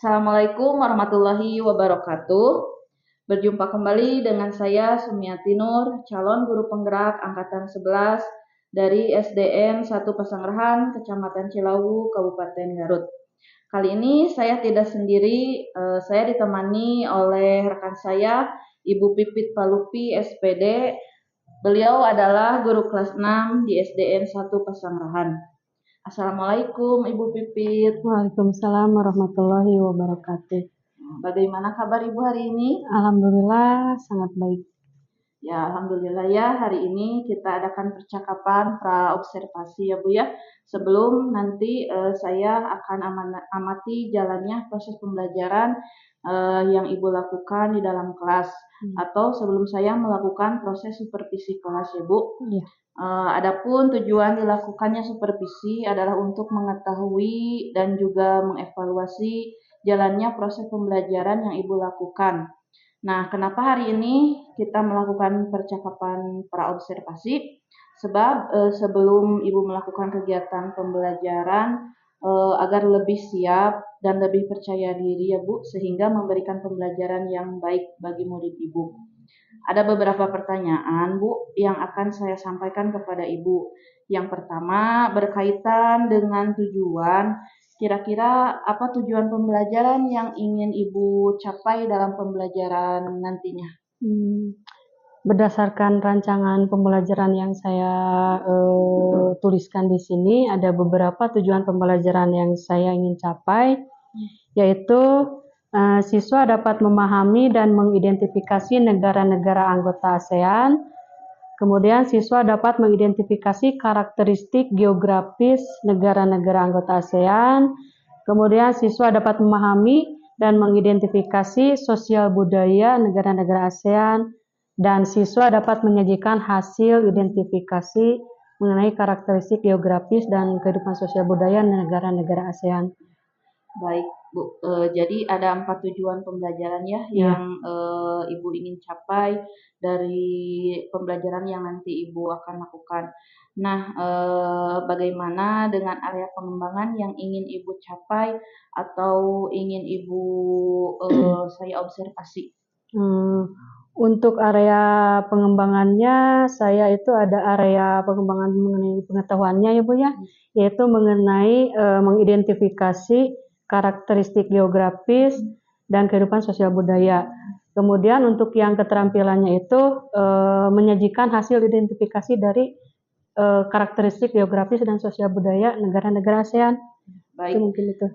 Assalamualaikum warahmatullahi wabarakatuh. Berjumpa kembali dengan saya Sumiati Nur, calon guru penggerak angkatan 11 dari SDN 1 Pasangrahan, Kecamatan Cilawu, Kabupaten Garut. Kali ini saya tidak sendiri, saya ditemani oleh rekan saya, Ibu Pipit Palupi, SPD. Beliau adalah guru kelas 6 di SDN 1 Pasangrahan. Assalamualaikum Ibu Pipit. Waalaikumsalam warahmatullahi wabarakatuh. Bagaimana kabar Ibu hari ini? Alhamdulillah sangat baik. Ya, alhamdulillah ya. Hari ini kita adakan percakapan pra-observasi ya Bu ya. Sebelum nanti saya akan amati jalannya proses pembelajaran yang Ibu lakukan di dalam kelas. Atau sebelum saya melakukan proses supervisi kelas ya Bu. Iya. Adapun tujuan dilakukannya supervisi adalah untuk mengetahui dan juga mengevaluasi jalannya proses pembelajaran yang Ibu lakukan. Nah, kenapa hari ini kita melakukan percakapan pra-observasi? Sebab sebelum Ibu melakukan kegiatan pembelajaran agar lebih siap dan lebih percaya diri ya Bu, sehingga memberikan pembelajaran yang baik bagi murid Ibu. Ada beberapa pertanyaan, Bu, yang akan saya sampaikan kepada Ibu. Yang pertama, berkaitan dengan tujuan. Kira-kira apa tujuan pembelajaran yang ingin Ibu capai dalam pembelajaran nantinya? Berdasarkan rancangan pembelajaran yang saya tuliskan di sini, ada beberapa tujuan pembelajaran yang saya ingin capai, yaitu siswa dapat memahami dan mengidentifikasi negara-negara anggota ASEAN. Kemudian siswa dapat mengidentifikasi karakteristik geografis negara-negara anggota ASEAN. Kemudian siswa dapat memahami dan mengidentifikasi sosial budaya negara-negara ASEAN. Dan siswa dapat menyajikan hasil identifikasi mengenai karakteristik geografis dan kehidupan sosial budaya negara-negara ASEAN. Baik, Bu. Jadi ada 4 tujuan pembelajaran ya yang Ibu ingin capai dari pembelajaran yang nanti Ibu akan lakukan. Nah, bagaimana dengan area pengembangan yang ingin Ibu capai atau ingin Ibu saya observasi? Untuk area pengembangannya, saya itu ada area pengembangan mengenai pengetahuannya ya Bu ya, yaitu mengenai mengidentifikasi karakteristik geografis dan kehidupan sosial budaya. Kemudian untuk yang keterampilannya itu menyajikan hasil identifikasi dari karakteristik geografis dan sosial budaya negara-negara ASEAN. Baik. Itu mungkin itu.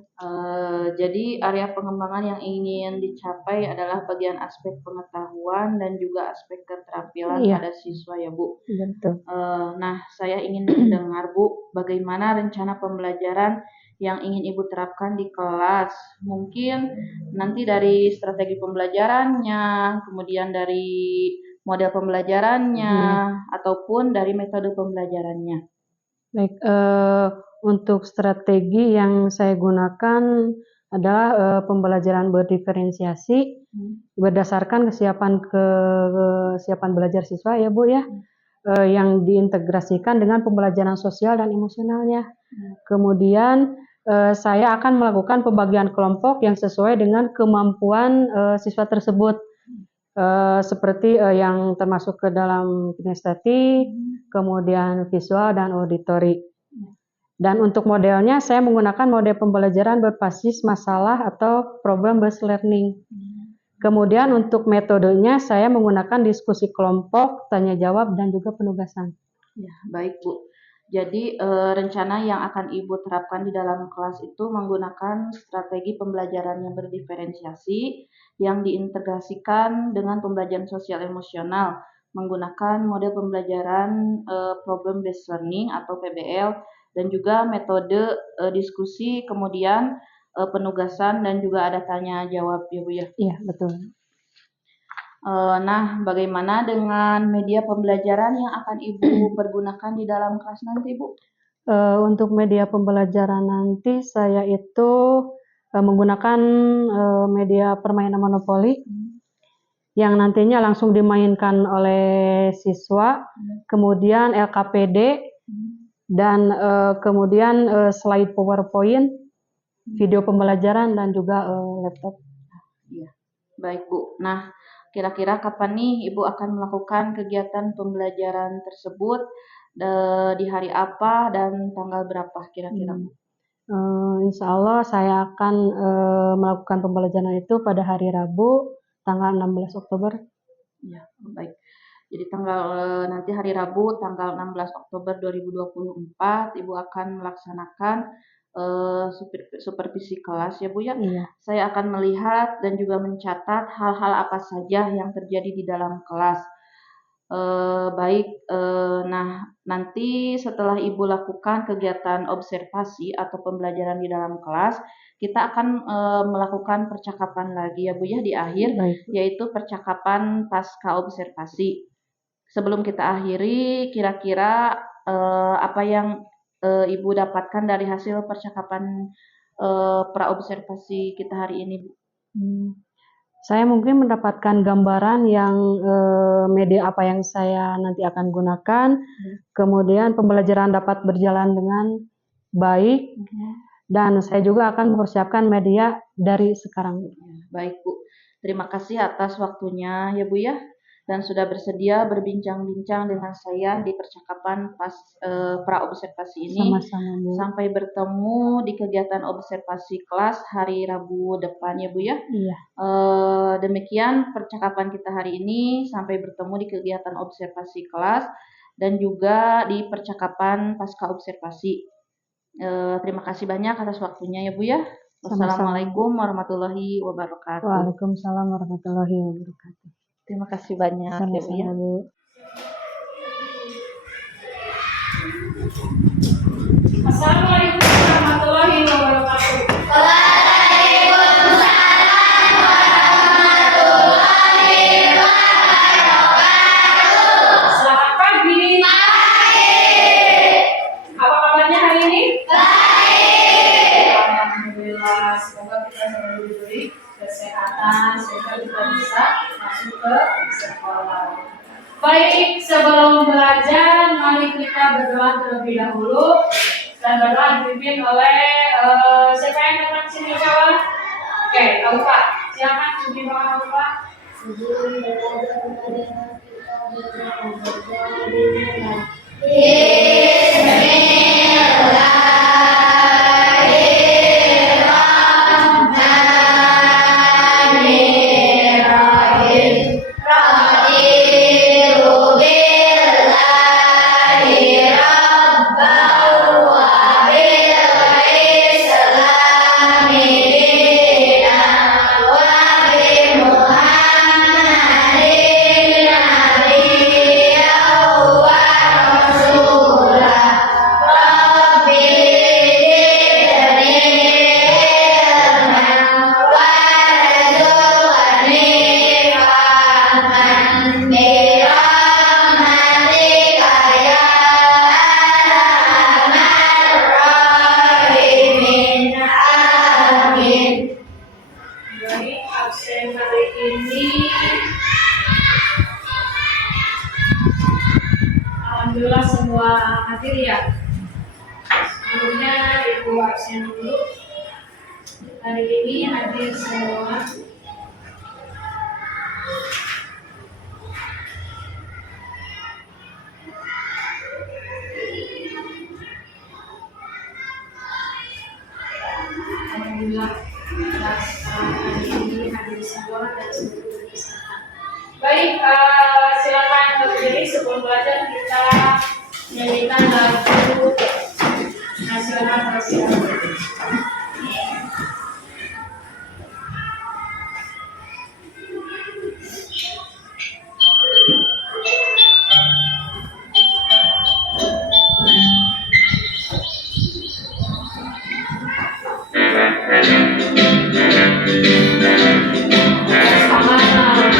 Jadi area pengembangan yang ingin dicapai adalah bagian aspek pengetahuan dan juga aspek keterampilan pada siswa ya Bu. Betul. Nah, saya ingin mendengar Bu, bagaimana rencana pembelajaran yang ingin Ibu terapkan di kelas. Mungkin nanti dari strategi pembelajarannya, kemudian dari model pembelajarannya, ataupun dari metode pembelajarannya. Baik, untuk strategi yang saya gunakan adalah pembelajaran berdiferensiasi berdasarkan kesiapan belajar siswa ya Bu ya, yang diintegrasikan dengan pembelajaran sosial dan emosionalnya. Kemudian saya akan melakukan pembagian kelompok yang sesuai dengan kemampuan siswa tersebut. Seperti yang termasuk ke dalam kinestetik, kemudian visual dan auditori. Dan untuk modelnya saya menggunakan model pembelajaran berbasis masalah atau problem based learning. Kemudian untuk metodenya saya menggunakan diskusi kelompok, tanya jawab dan juga penugasan. Ya, baik Bu. Jadi rencana yang akan Ibu terapkan di dalam kelas itu menggunakan strategi pembelajaran yang berdiferensiasi yang diintegrasikan dengan pembelajaran sosial emosional menggunakan model pembelajaran problem based learning atau PBL dan juga metode diskusi, kemudian penugasan dan juga ada tanya jawab ya Bu ya. Iya, betul. Nah, bagaimana dengan media pembelajaran yang akan Ibu pergunakan di dalam kelas nanti, Bu? Untuk media pembelajaran nanti saya itu menggunakan media permainan monopoli yang nantinya langsung dimainkan oleh siswa, kemudian LKPD dan kemudian slide PowerPoint video pembelajaran dan juga laptop. Iya, baik Bu. Nah, kira-kira kapan nih Ibu akan melakukan kegiatan pembelajaran tersebut, di hari apa dan tanggal berapa kira-kira Bu? Insya Allah saya akan melakukan pembelajaran itu pada hari Rabu tanggal 16 Oktober. Ya, baik. Jadi nanti hari Rabu tanggal 16 Oktober 2024 Ibu akan melaksanakan supervisi kelas ya Bu ya. Iya. Saya akan melihat dan juga mencatat hal-hal apa saja yang terjadi di dalam kelas. Nah nanti setelah Ibu lakukan kegiatan observasi atau pembelajaran di dalam kelas, kita akan melakukan percakapan lagi ya Bu ya di akhir, yaitu percakapan pasca observasi. Sebelum kita akhiri, kira-kira apa yang Ibu dapatkan dari hasil percakapan praobservasi kita hari ini Bu? Saya mungkin mendapatkan gambaran yang media apa yang saya nanti akan gunakan, kemudian pembelajaran dapat berjalan dengan baik, dan saya juga akan mempersiapkan media dari sekarang. Baik Bu, terima kasih atas waktunya ya Bu ya, dan sudah bersedia berbincang-bincang dengan saya di percakapan praobservasi ini. Sama-sama Bu. Sampai bertemu di kegiatan observasi kelas hari Rabu depan ya Bu ya. Iya. Demikian percakapan kita hari ini, sampai bertemu di kegiatan observasi kelas dan juga di percakapan pasca observasi. Terima kasih banyak atas waktunya ya Bu ya. Wassalamualaikum warahmatullahi wabarakatuh. Waalaikumsalam warahmatullahi wabarakatuh. Terima kasih banyak ya Bu ya. Bu. Assalamualaikum warahmatullahi wabarakatuh. Selamat pagi. Apa kabarnya hari ini? Alhamdulillah, semoga kita selalu diberi kesehatan sehingga kita bisa masuk ke sekolah. Baik, sebelum belajar, mari kita berdoa terlebih dahulu. Dan berdoa dipimpin oleh siapa yang datang sini kawan? Oke, Pak. Silakan pimpin doa Pak. Alhamdulillah semua hadir ya. Sebelumnya Ibu absen dulu. Hari ini hadir semua. Alhamdulillah hari ini hadir semua dan seluruh kesehatan. Baik, silakan berdiri sebelum belajar kita nyanyikan lagu nasional nasional. Semangat.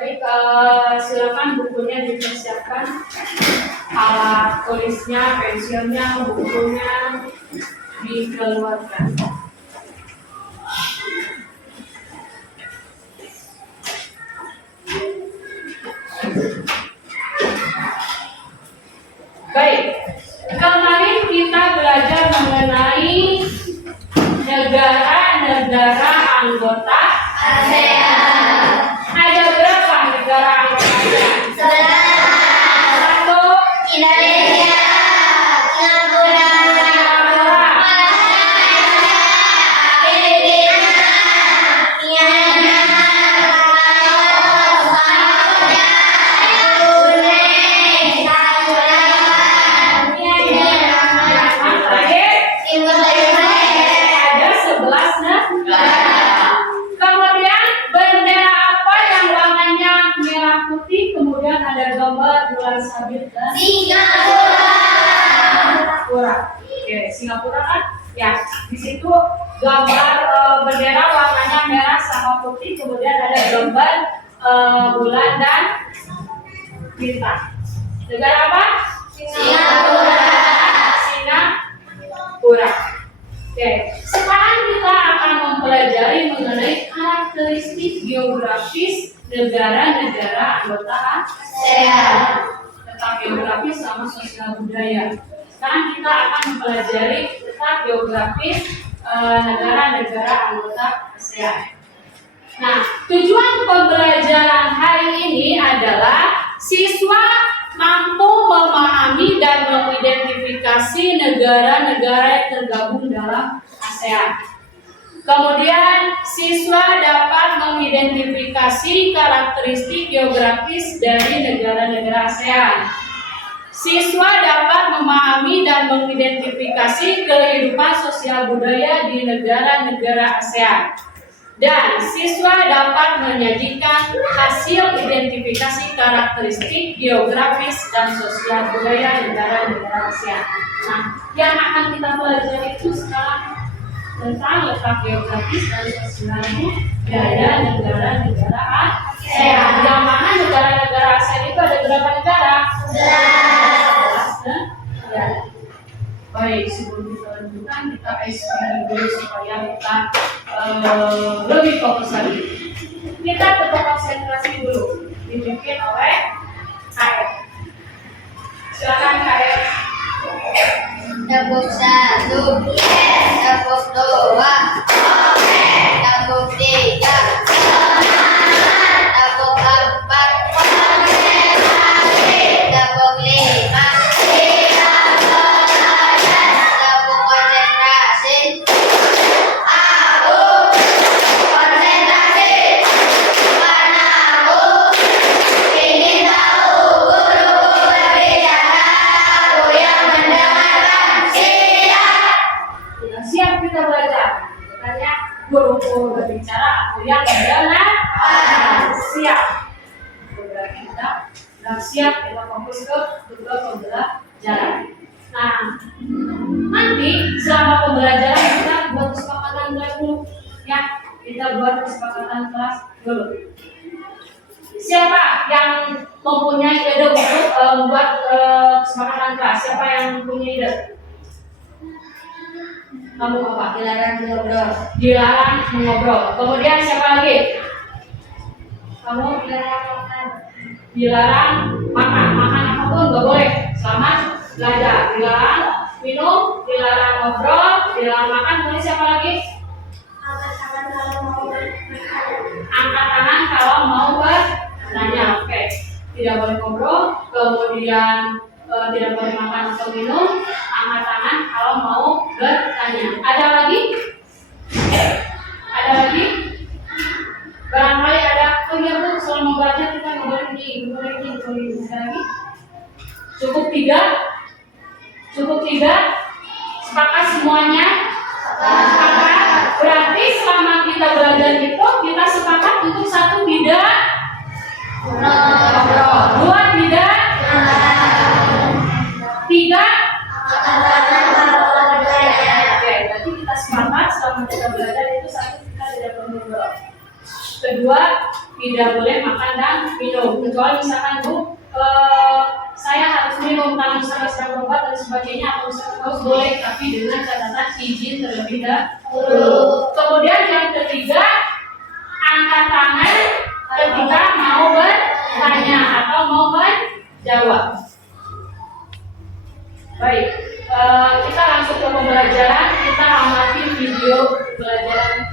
Baik, silakan bukunya dipersiapkan, alat tulisnya, pensilnya, bukunya dikeluarkan. Baik, kemarin kita belajar mengenai negara-negara anggota ASEAN. Ada berapa negara anggota ASEAN? 1. Indonesia, Singapura, Filipina, Myanmar, Laos, Kamboja, Brunei, Taiwan, Terakhir, Indonesia. ada 11 negara. Kemudian bendera apa yang warnanya merah putih, kemudian ada gambar bulan sabit dan Singapura. Oke, Singapura kan? Ya, di situ gambar bendera warnanya merah sama putih, kemudian ada gambar bulan dan bintang. Negara apa? Singapura. Singapura. Oke, sekarang kita akan mempelajari mengenai karakteristik geografis negara-negara anggota ASEAN. Tentang geografis sama sosial budaya. Sekarang kita akan mempelajari tentang geografis negara-negara anggota ASEAN. Nah, tujuan pembelajaran hari ini adalah siswa mampu memahami dan mengidentifikasi negara-negara yang tergabung dalam ASEAN. Kemudian, siswa dapat mengidentifikasi karakteristik geografis dari negara-negara ASEAN. Siswa dapat memahami dan mengidentifikasi kehidupan sosial budaya di negara-negara ASEAN. Dan siswa dapat menyajikan hasil identifikasi karakteristik geografis dan sosial budaya negara-negara ASEAN. Nah, yang akan kita pelajari itu sekarang tentang letak geografis dan sosial budaya negara-negara ASEAN. Yang mana negara-negara ASEAN itu ada berapa negara? 11 negara. Baik, sebelum kita lanjutkan, kita explain dulu supaya kita lebih fokus lagi. Kita tetap konsentrasi dulu, dipimpin oleh KF. Silakan KF. Tepuk 1, tepuk 2, tepuk 3, tepuk 4, tepuk 5, tepuk konsentrasi. Aku konsentrasi karena aku ingin tahu guruku berbicara, aku yang mendengarkan. Sudah siap kita belajar. Katanya guruku berbicara, aku yang mendengar. Siap. Berarti kita sudah siap, kita fokus ke tugas pembelajaran. Nah, nanti selama pembelajaran kita buat kesepakatan kelas dulu, ya. Kita buat kesepakatan kelas dulu. Siapa yang mempunyai ide untuk membuat kesepakatan kelas? Siapa yang mempunyai ide? Kamu apa? Dilarang ngobrol. Dilarang mengobrol. Kemudian siapa lagi? Kamu Dilarang makan. dilarang makan. Makan apapun nggak boleh selama belajar. Dilarang minum, dilarang ngobrol, dilarang makan. Kemudian siapa lagi? Angkat tangan kalau mau berbicara. Angkat tangan kalau mau bertanya. Oke. Tidak boleh ngobrol. Kemudian tidak boleh makan atau minum. Angkat tangan kalau mau bertanya. Ada lagi? Ada lagi? Barangkali ada. Oh iya Bu, selama belajar kita nggak boleh ini, nggak boleh ini, nggak boleh ini. Ada lagi? Cukup 3? Cukup 3? Sepakat semuanya? Sepakat. Berarti selama kita belajar itu kita sepakat untuk 1 tidak ngobrol, 2 tidak, 3. Oke, berarti kita sepakat selama kita belajar itu 1 kita tidak boleh ngobrol. Kedua, tidak boleh makan dan minum. Kecuali misalkan Bu, saya harus minum karena saya sedang berobat dan sebagainya, atau harus boleh, tapi dengan catatan izin terlebih dahulu. Kemudian yang ketiga, angkat tangan ketika mau bertanya atau mau menjawab. Baik, kita langsung ke pembelajaran. Kita amati video pembelajaran.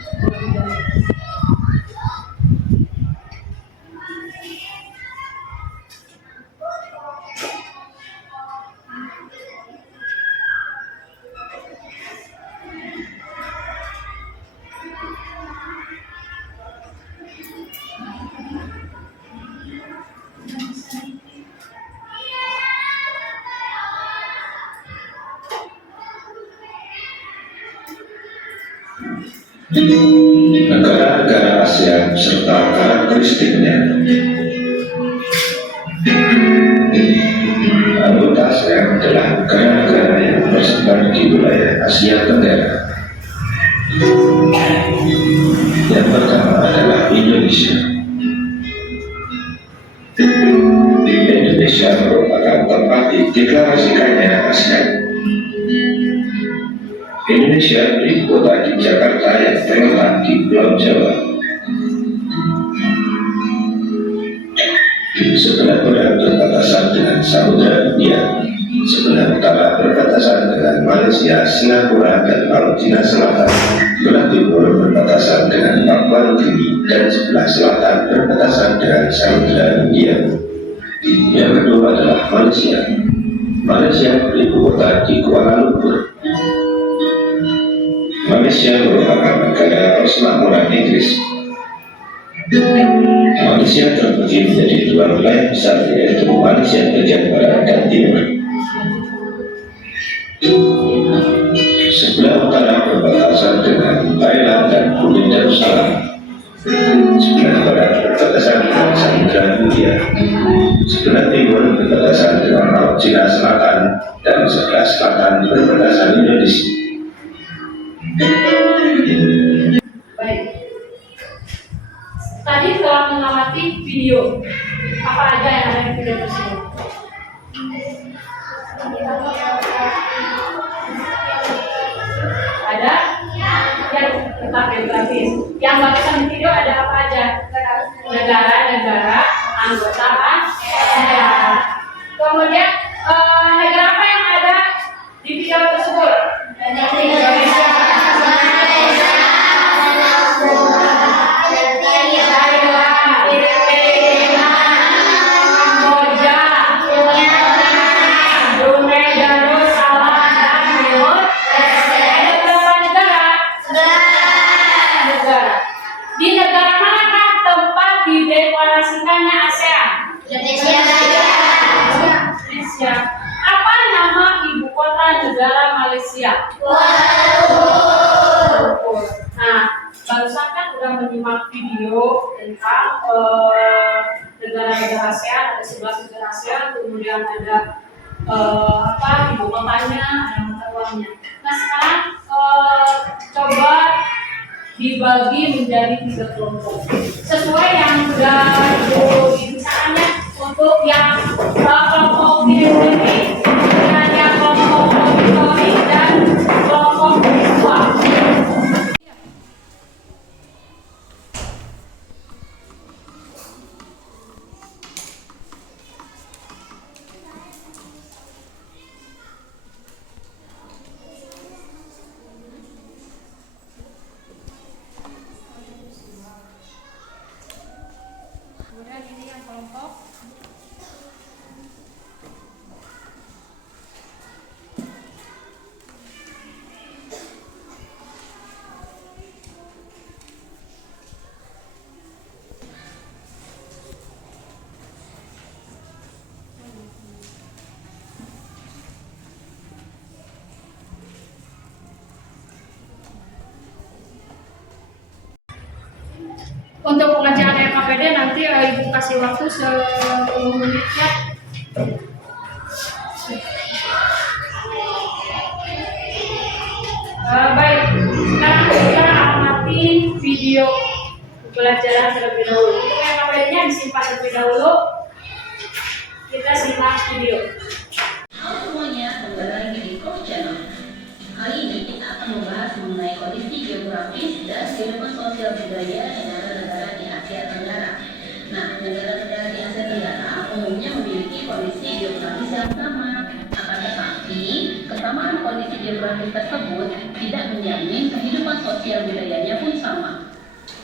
Negara-negara ASEAN serta karakteristiknya. Anggota ASEAN adalah negara-negara yang tersebar di wilayah Asia Tenggara. Yang pertama adalah Indonesia. Indonesia merupakan tempat dideklarasikannya ASEAN. Indonesia di kota di Jakarta yang terletak di Pulau Jawa. Sebelah barat berbatasan dengan Samudra Hindia, sebelah utara berbatasan dengan Malaysia, Singapura, dan Laut Cina Selatan, sebelah timur berbatasan dengan Papua Nugini, dan sebelah selatan berbatasan dengan Samudra Hindia. Yang kedua adalah Malaysia. Malaysia beribu kota di Kuala Lumpur. Malaysia merupakan negara persemakmuran Inggris. Malaysia terbagi menjadi 2 wilayah besar, yaitu Malaysia bagian barat dan timur. Sebelah utara berbatasan dengan Thailand dan Brunei Darussalam. Sebelah barat berbatasan dengan Samudra Hindia. Sebelah timur berbatasan dengan Laut Cina Selatan, dan sebelah selatan berbatasan Indonesia. Baik. Tadi telah mengamati video. Apa aja yang ada di video tersebut? Ada yang tentang geografis. Yang barusan di video ada apa aja? Negara-negara anggota ASEAN. Kemudian negara apa yang ada di video tersebut? Indonesia. Di negara manakah tempat dideklarasikannya ASEAN? Indonesia. Apa nama ibu kota negara Malaysia? Kuala Lumpur. Nah, barusan kan udah menyimak video tentang negara-negara ASEAN, ada 11 negara ASEAN, kemudian ada ibu kotanya, ada mata uangnya. Nah, sekarang coba dibagi menjadi 3 kelompok sesuai yang sudah dipisahkannya. Untuk yang kelompok ini dengan yang kelompok auditori dan kelompok Untuk pengerjaan RKPD nanti Ibu kasih waktu 10 menit ya. Baik, sekarang kita amati video pembelajaran terlebih dahulu. Untuk RKPD-nya disimpan terlebih dahulu. Kita simak video. Halo semuanya, kembali lagi di Coach Channel. Kali ini kita akan membahas mengenai kondisi geografis dan kehidupan sosial budaya negara-negara di Asia Tenggara. Nah, negara-negara di Asia Tenggara umumnya memiliki kondisi geografis yang sama. Akan tetapi, kesamaan kondisi geografis tersebut tidak menjamin kehidupan sosial budayanya pun sama.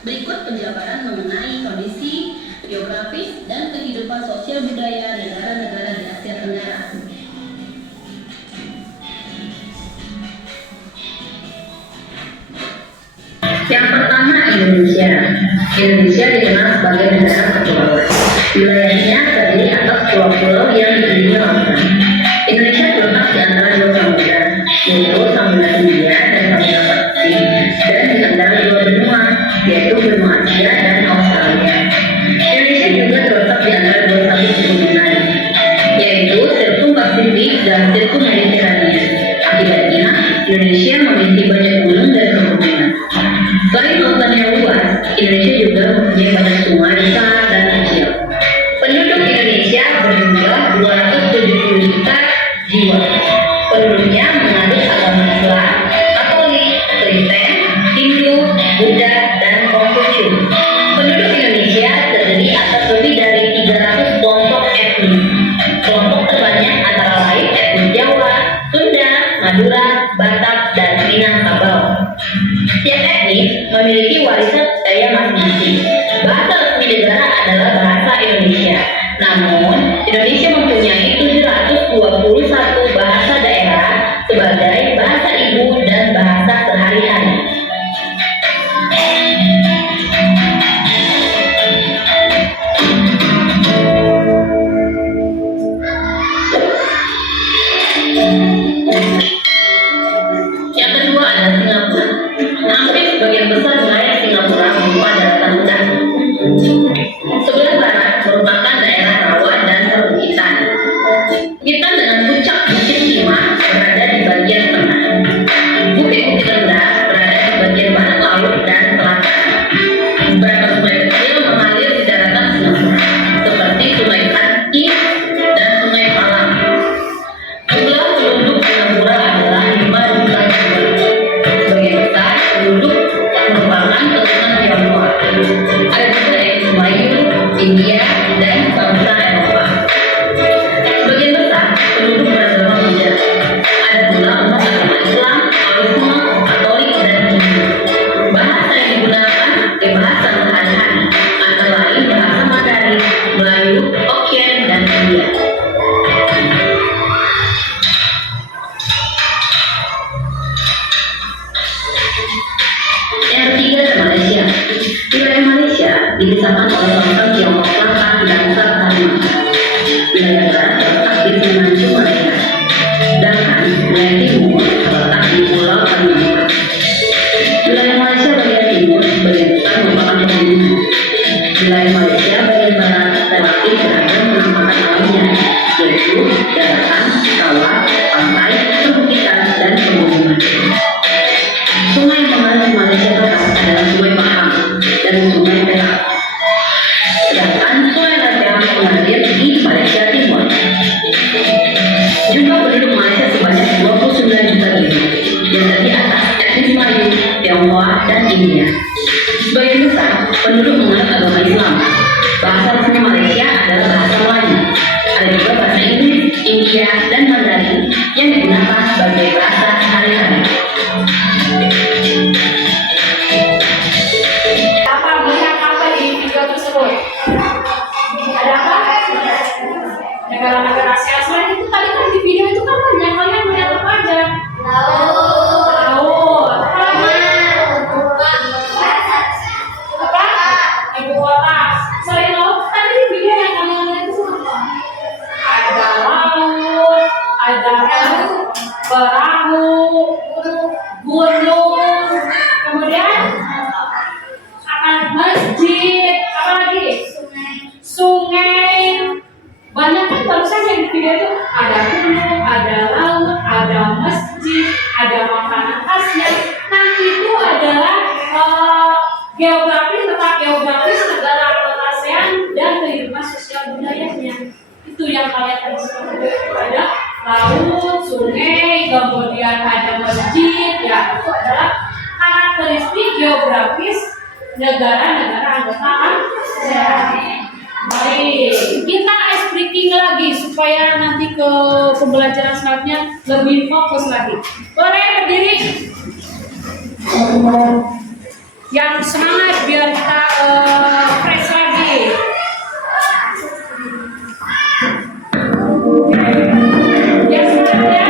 Berikut penjabaran mengenai kondisi geografis dan kehidupan sosial budaya negara-negara di Asia Tenggara. Yang pertama, Indonesia. Indonesia dikenal sebagai negara kepulauan. Wilayahnya terdiri atas pulau-pulau yang dikelilingi lautan. Indonesia terletak di antara dua samudra, yaitu Samudra Hindia dan Samudra Pasifik, dan di antara dua benua, yaitu benua Asia dan Australia. Indonesia juga terletak di antara dua sabit pegunungan, yaitu Sirkum Pasifik dan Sirkum Mediterania. Akibatnya, Indonesia memiliki banyak gunung dan pegunungan. Selain lautan yang luas, Indonesia juga mempunyai banyak sungai besar dan kecil. Penduduk Indonesia berjumlah 270 juta jiwa. Penduduknya menganut agama Islam, Katolik, Kristen, Hindu, Buddha, dan Konfusius. Penduduk Indonesia terdiri atas lebih dari 300 kelompok etnis. Kelompok terbanyak antara lain etnis Jawa, Sunda, Madura, Batak, dan Minangkabau. Setiap etnis memiliki warisan budaya masing-masing. Bahasa resmi negara adalah bahasa Indonesia. Namun, Indonesia mempunyai 721 bahasa daerah sebagai bahasa ibu dan bahasa sehari-hari. Yang kedua adalah Singapura. Hampir sebagian besar wilayah Singapura berupa daratan rendah. Sebelah barat merupakan daerah rawa dan perbukitan. Bukit dengan puncak Bukit Timah berada di bagian tengah. Bukit-bukit rendah berada di bagian barat laut dan selatan. Beberapa sungai kecil mengalir di daratan Singapura, seperti Sungai Kaki dan Sungai Palang. Jumlah penduduk Singapura adalah 5 juta jiwa. Sebagian besar penduduk merupakan keturunan Tionghoa. Ada juga etnis Melayu, India, dan bangsa Eropa. Sebagian besar penduduk beragama Buddha. Ada pula umat agama Islam, Taoisme, Katolik, dan Hindu. Bahasa yang digunakan adalah bahasa sehari-hari, antara lain bahasa Mandarin, Melayu, Hokkien, dan India. Yang ketiga adalah Malaysia. Wilayah Malaysia dipisahkan oleh lautan Tiongkok Selatan dan Selat Kalimantan. Wilayah barat terletak di Semenanjung Malaya, sedangkan wilayah timur terletak di Pulau Kalimantan. Wilayah Malaysia bagian timur sebagian besar merupakan pegunungan. Wilayah Malaysia bagian barat relatif beragam penampakan alamnya, yaitu daratan, kawah, pantai, perbukitan, dan pegunungan. Sungai yang mengalir di Malaysia Barat adalah Sungai Pahang dan Sungai Perak. Sedangkan Sungai Rajang mengalir di Malaysia Timur. Jumlah penduduk Malaysia sebanyak 29 juta jiwa, yang terdiri atas etnis Melayu, Tionghoa, dan India. Sebagian besar penduduk menganut agama Islam. Bahasa resmi Malaysia adalah bahasa Melayu. Ada juga bahasa Inggris, India, dan Mandarin yang digunakan sebagai bahasa sehari-hari. Apa melihat apa di video tersebut? Ada apa? Negara-negara Asia. Selain itu tadi kan di video itu kan banyak kalian melihat apa aja? Laut. Apa? Ibu kota. Selain laut tadi di video yang kalian lihat itu apa? Ada laut, ada perahu, gunung, kemudian akan masjid, Geografis tentang geografis negara anggota ASEAN dan kehidupan sosial budayanya. Itu yang kalian tadi sebutkan, ada laut, sungai, kemudian ada masjid, ya itu adalah karakteristik geografis negara-negara anggota ASEAN. Baik, kita ice breaking lagi supaya nanti ke pembelajaran selanjutnya lebih fokus lagi. Boleh berdiri? Yang semangat biar kita fresh lagi. Yang semangat ya.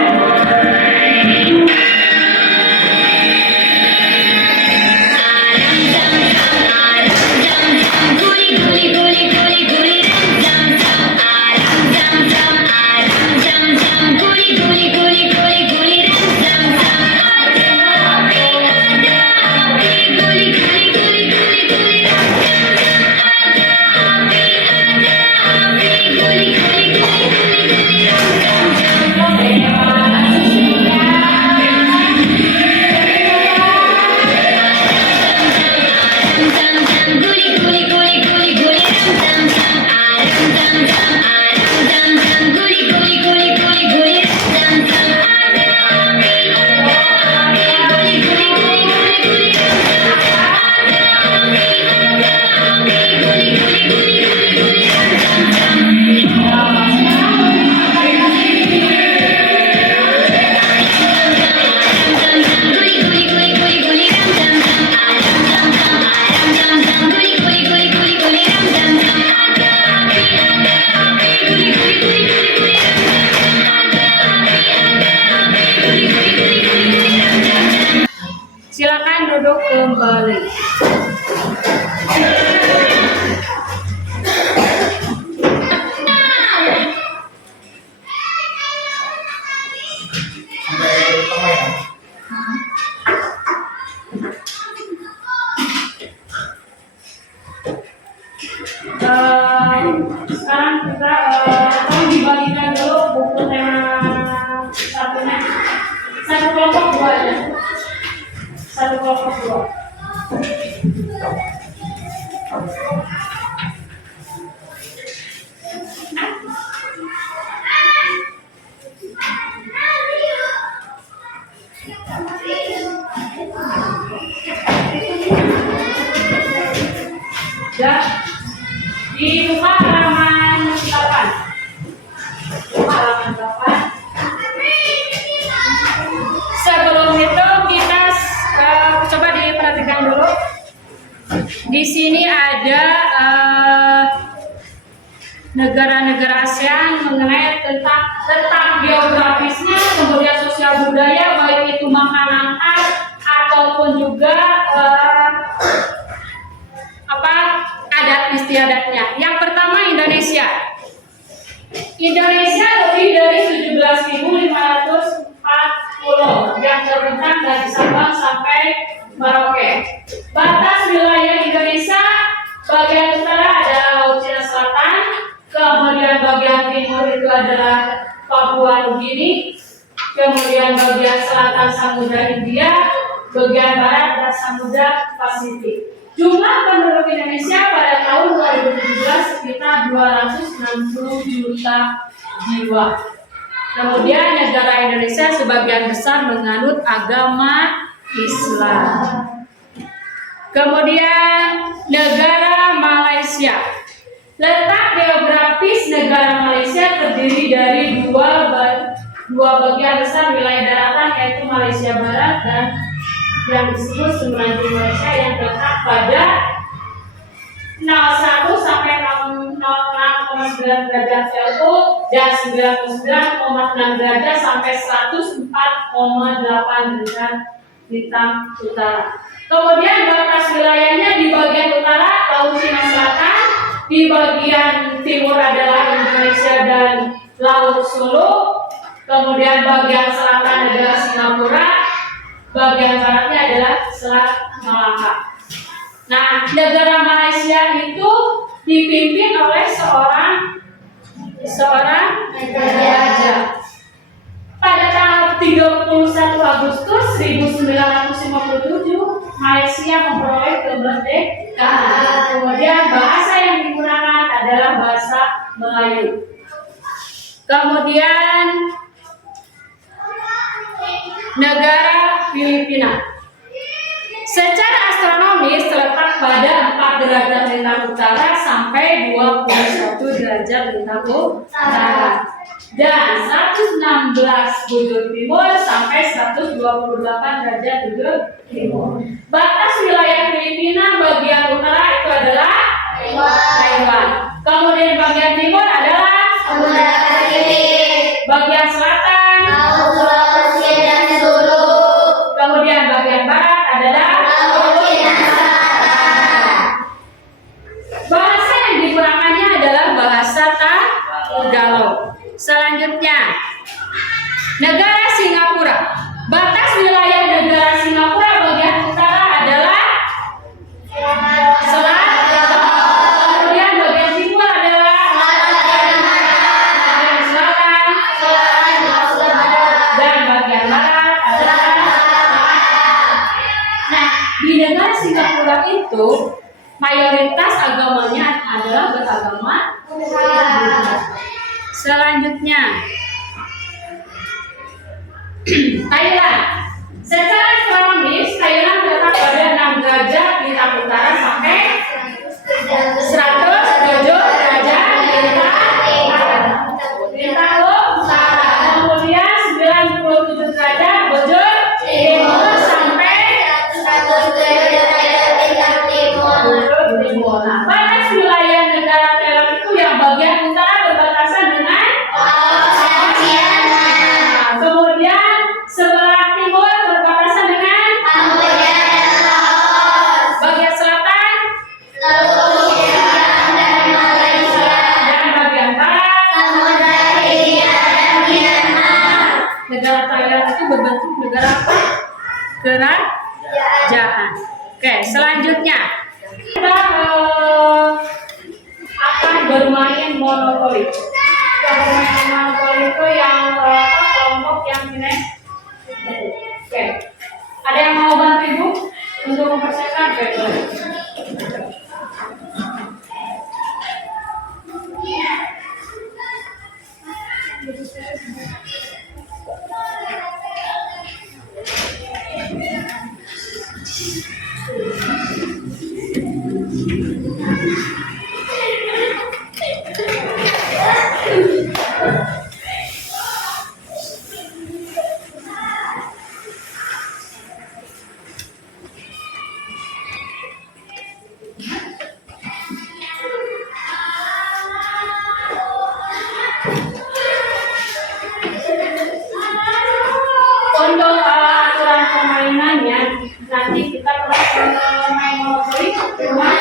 Silakan duduk kembali. Sekarang kita tolong dibagikan dulu buku tema satunya. Satu kelompok dua aja. Satu kelompok dua. Ya, dibuka halaman 8. Buka halaman 8. Sebelum itu kita coba diperhatikan dulu. Di sini ada negara-negara ASEAN mengenai tentang geografisnya, kemudian sosial budaya, baik itu makanan khas ataupun juga adat istiadatnya. Yang pertama Indonesia. Indonesia lebih dari 17.540 yang terbentang dari Sabang sampai Merauke. Batas wilayah Indonesia bagian utara adalah Laut Cina Selatan, kemudian bagian timur itu adalah Papua Nugini, kemudian bagian selatan Samudra Hindia, bagian barat adalah Samudra Pasifik. Jumlah penduduk Indonesia pada tahun 2017 sekitar 260 juta jiwa. Kemudian negara Indonesia sebagian besar menganut agama Islam. Kemudian negara Malaysia. Letak geografis negara Malaysia terdiri dari dua bagian besar wilayah daratan, yaitu Malaysia Barat dan yang disebut Semenanjung Malaysia yang terletak pada 01 sampai 06,9 derajat Celcius dan 99,6 derajat sampai 104,8 derajat bintang utara. Kemudian batas wilayahnya di bagian utara Laut Cina Selatan, di bagian timur adalah Indonesia dan Laut Sulu, kemudian bagian selatan adalah Singapura, bagian baratnya adalah Selat Malaka. Nah, negara Malaysia itu dipimpin oleh seorang raja. Pada tanggal 31 Agustus 1957, Malaysia memperoleh kemerdekaan. Kemudian bahasa yang digunakan adalah bahasa Melayu. Kemudian negara Filipina. Secara astronomis terletak pada 4 derajat lintang utara sampai 21 derajat lintang utara dan 116 bujur timur sampai 128 derajat bujur timur. Batas wilayah Filipina bagian utara itu adalah Taiwan. Kemudian bagian timur adalah bagian selatan. Kemudian bagian barat adalah bahasa yang digunakannya adalah bahasa Tagalog. Selanjutnya, negara Singapura. Batas wilayah negara Singapura bagian utara adalah selatan. Kemudian bagian timur adalah bagian selatan. Dan bagian barat adalah. Nah, di negara Singapura itu mayoritas agamanya adalah beragama Buddha. Selanjutnya, Thailand. Secara astronomis, Thailand terletak pada 6 derajat lintang utara sampai 107 derajat lintang utara. Kemudian 97 derajat bujur timur sampai 100 derajat lintang timur. Batas wilayah negara Thailand itu yang bagian utara berbatasan dengan kemudian sebelah timur berbatasan dengan bagian selatan dan bagian barat. Negara Thailand itu berbentuk negara apa? Kerajaan. Oke, selanjutnya kita akan bermain monopoli. Bermain monopoli itu yang kelompok yang ini. Oke, ada yang mau bantu ibu untuk mempersiapkan? Oke, boleh. Untuk aturan permainannya nanti kita pernah main monopoli cuma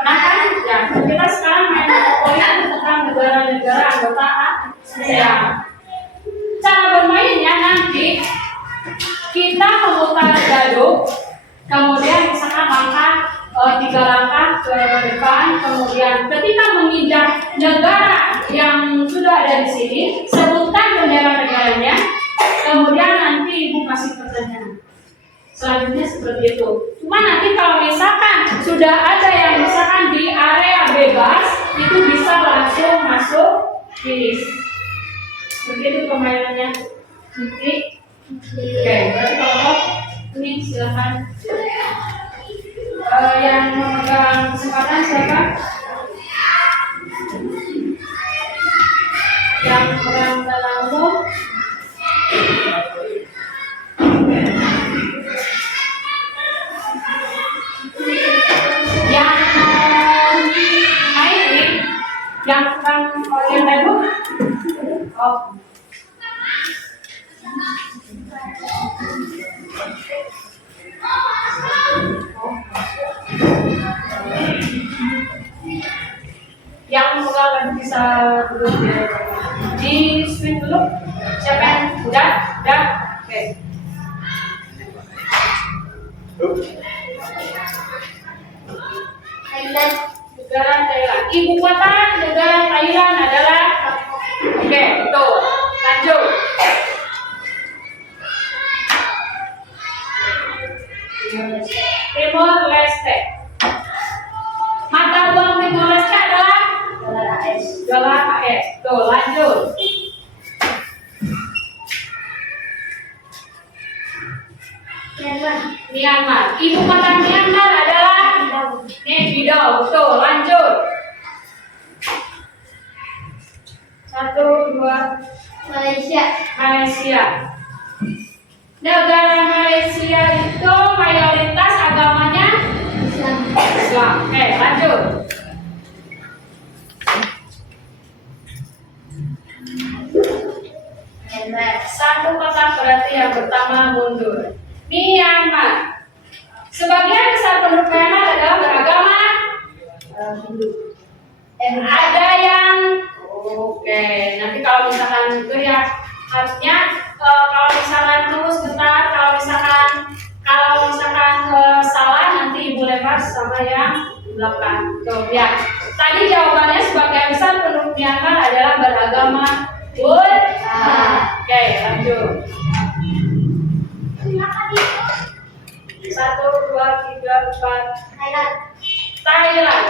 pernah kan ya kita sekarang main monopoli tentang negara-negara anggota ASEAN. Cara bermainnya nanti kita memutar dadu, kemudian misalkan langkah 3 langkah ke depan, kemudian ketika menginjak negara yang sudah ada di sini sebutkan bendera negaranya. Kemudian nanti ibu kasih pertanyaan. Selanjutnya seperti itu. Cuma nanti kalau misalkan sudah ada yang misalkan di area bebas, itu bisa langsung masuk finish. Seperti itu permainannya. Nanti. Oke, berarti kalau ini silakan. Yang memegang kesempatan siapa? Yang memegang dalammu. Yang main ini, yang yang dadu. Oh. Yang memegang bisa duduk di spin dulu. Siapa yang udah? Oke. Negara Thailand. Ibu kota negara Thailand adalah oke, betul. Lanjut. Timur Leste. Mata uang Timur Leste adalah dolar AS. Tuh, lanjut. Myanmar. Ibu kota Myanmar adalah Naypyidaw. Tuh, lanjut. 1, 2. Malaysia. Malaysia. Negara Malaysia itu mayoritas agamanya Islam. Oke, lanjut. Satu kotak berarti yang pertama mundur. Myanmar. Sebagian besar penduduk Myanmar adalah beragama Hindu. Ada yang oke. Nanti kalau misalkan itu ya harusnya kalau misalkan terus bentar, kalau misalkan salah nanti ibu lempar sama yang belakang. Tuh ya. Tadi jawabannya sebagian besar penduduk Myanmar adalah beragama Buddha. Oke, lanjut. 1, 2, 3, 4. Thailand.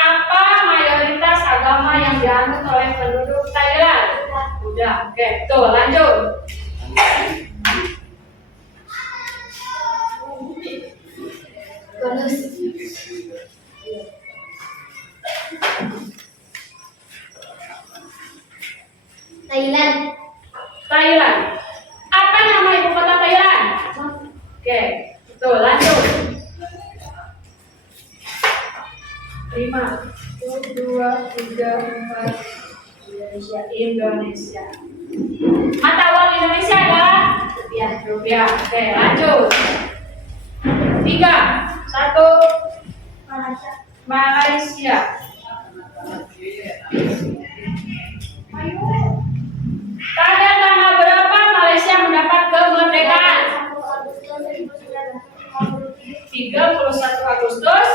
Apa mayoritas agama yang dianut oleh penduduk Thailand? Udah, oke, tuh lanjut. Bonus. Thailand. Thailand. Apa nama ibu kota Thailand? Oke, tuh lanjut. 5, 1, 2, 3, 4. Indonesia. Mata uang Indonesia adalah rupiah. Oke, lanjut. 3, 1. Malaysia. Pada tanggal berapa Malaysia mendapat kemerdekaan? 31 Agustus.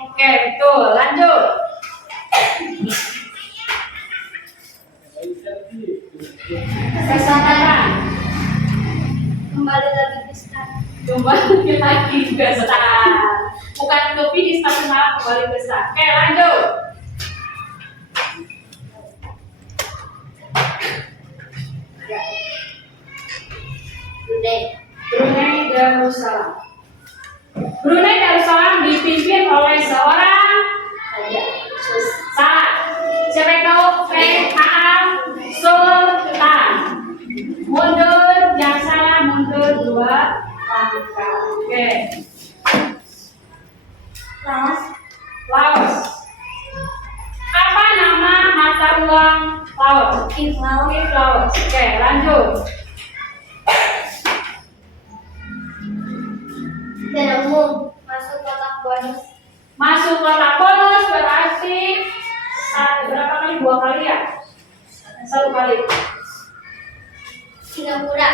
Oke, betul. Lanjut. Kesadaran. Kembali lagi ke start. Kembali lagi ke start. Bukan ke finish tapi malah kembali ke start. Oke, lanjut. Brunei Darussalam. Brunei Darussalam dipimpin oleh seorang salah. Siapa yang tahu? PHM Sultan. Mundur, yang salah mundur 2 langkah. Oke. Laos. Apa nama mata uang Laos? Laos. Oke, lanjut. Dana umum. Masuk kotak bonus. Masuk kotak bonus berarti berapa kali? 2 kali ya? 1 kali. Singapura.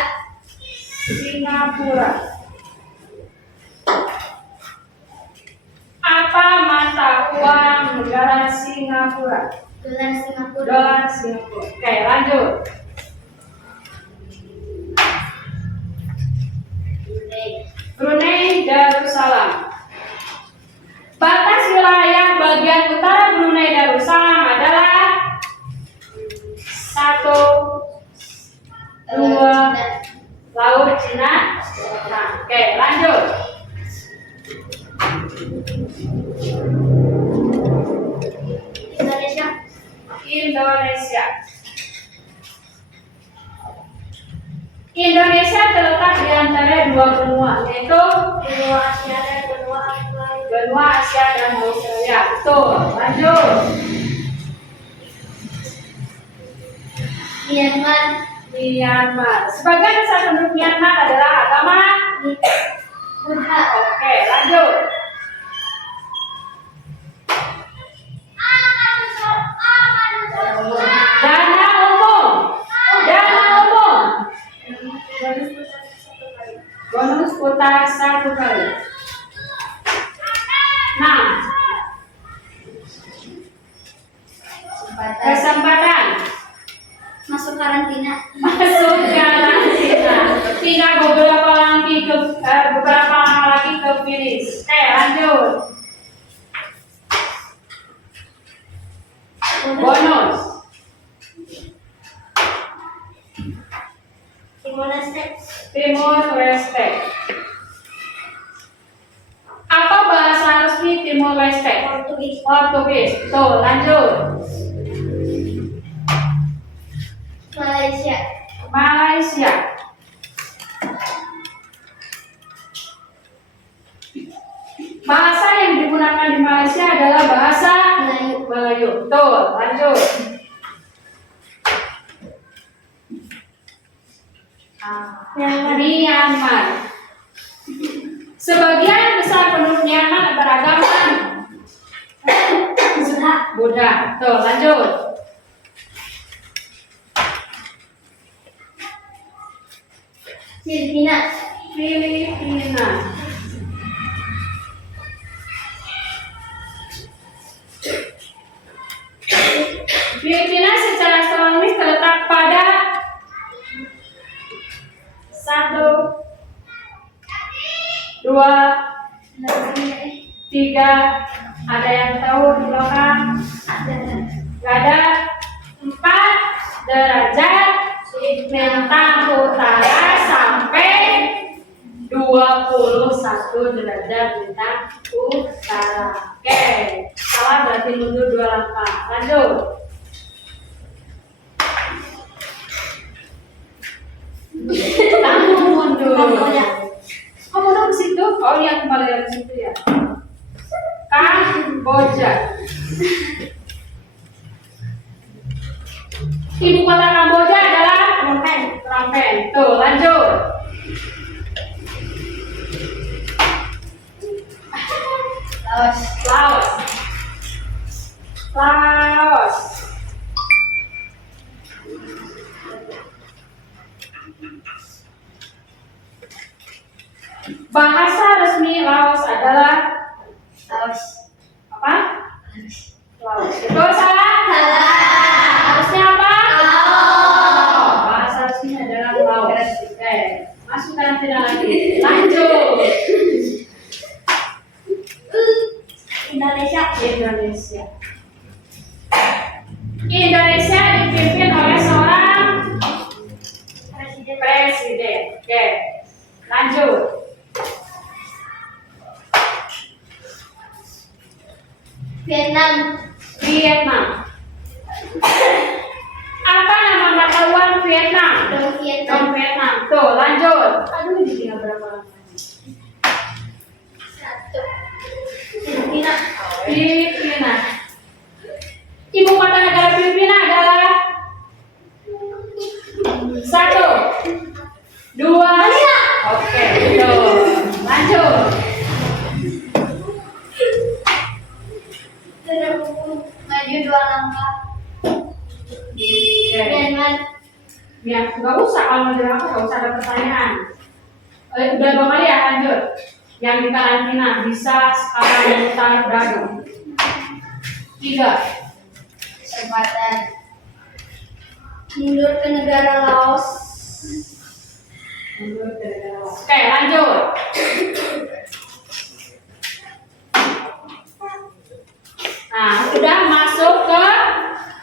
Apa mata uang negara Singapura? Dolar Singapura. Oke, lanjut. Brunei Darussalam. Batas wilayah bagian utara Brunei Darussalam adalah 1, 2, Laut Cina. Oke, lanjut. Indonesia terletak di antara 2 benua, yaitu Benua Asia dan benua Australia. benua Asia dan Australia. Betul. Lanjut. Myanmar. Sebagian besar penduduk Myanmar adalah agama Buddha. Oke, lanjut. Dana umum. Bonus putar 1 kali. 6. kesempatan. Masuk karantina. Masuk karantina. Tinggal beberapa lama lagi ke finish. Lanjut. Bonus. Timor Leste. Apa bahasa resmi Timor Leste? Portugis. Portugis. Tuh, lanjut. Malaysia. Malaysia. Bahasa yang digunakan di Malaysia adalah bahasa Melayu. Tuh, lanjut. Myanmar. Sebagian besar penduduk Myanmar beragama Buddha. Tuh, lanjut. Filipina. Filipina. Filipina secara astronomis terletak pada 1, 2, 3. Ada yang tahu di belakang? Gak ada. 4 derajat bintang utara sampai 21 derajat bintang utara. Oke, salah berarti mundur 2 langkah. Lanjut. Kamu mundur. Kamu mundur ke situ? Oh iya, kembali lagi ke situ ya. Kamboja. Ibu kota Kamboja adalah Phnom Penh. Tuh, lanjut. Laos. Bahasa resmi Laos adalah apa? Laos. Betul, salah? Harusnya apa? Bahasa resmi adalah Laos. Oke, masuk karantina lagi. Lanjut. Indonesia dipimpin oleh seorang presiden. Oke, lanjut. Vietnam. Apa nama mata uang Vietnam? Dong Vietnam. Dong Vietnam. Tuh, lanjut. Aduh, ini tinggal berapa lama? 1. Filipina. Filipina. Ibu kota negara Filipina adalah 1, 2. Oke, tuh. Lanjut. Maju 2 langkah. Myanmar. Ya, nggak usah kalau mau jawab nggak usah ada pertanyaan. Udah 2 kali ya, lanjut. Yang di karantina bisa skala mutar beragam. 3. Kesempatan. Mundur ke negara Laos. Oke, lanjut. Nah, udah masuk ke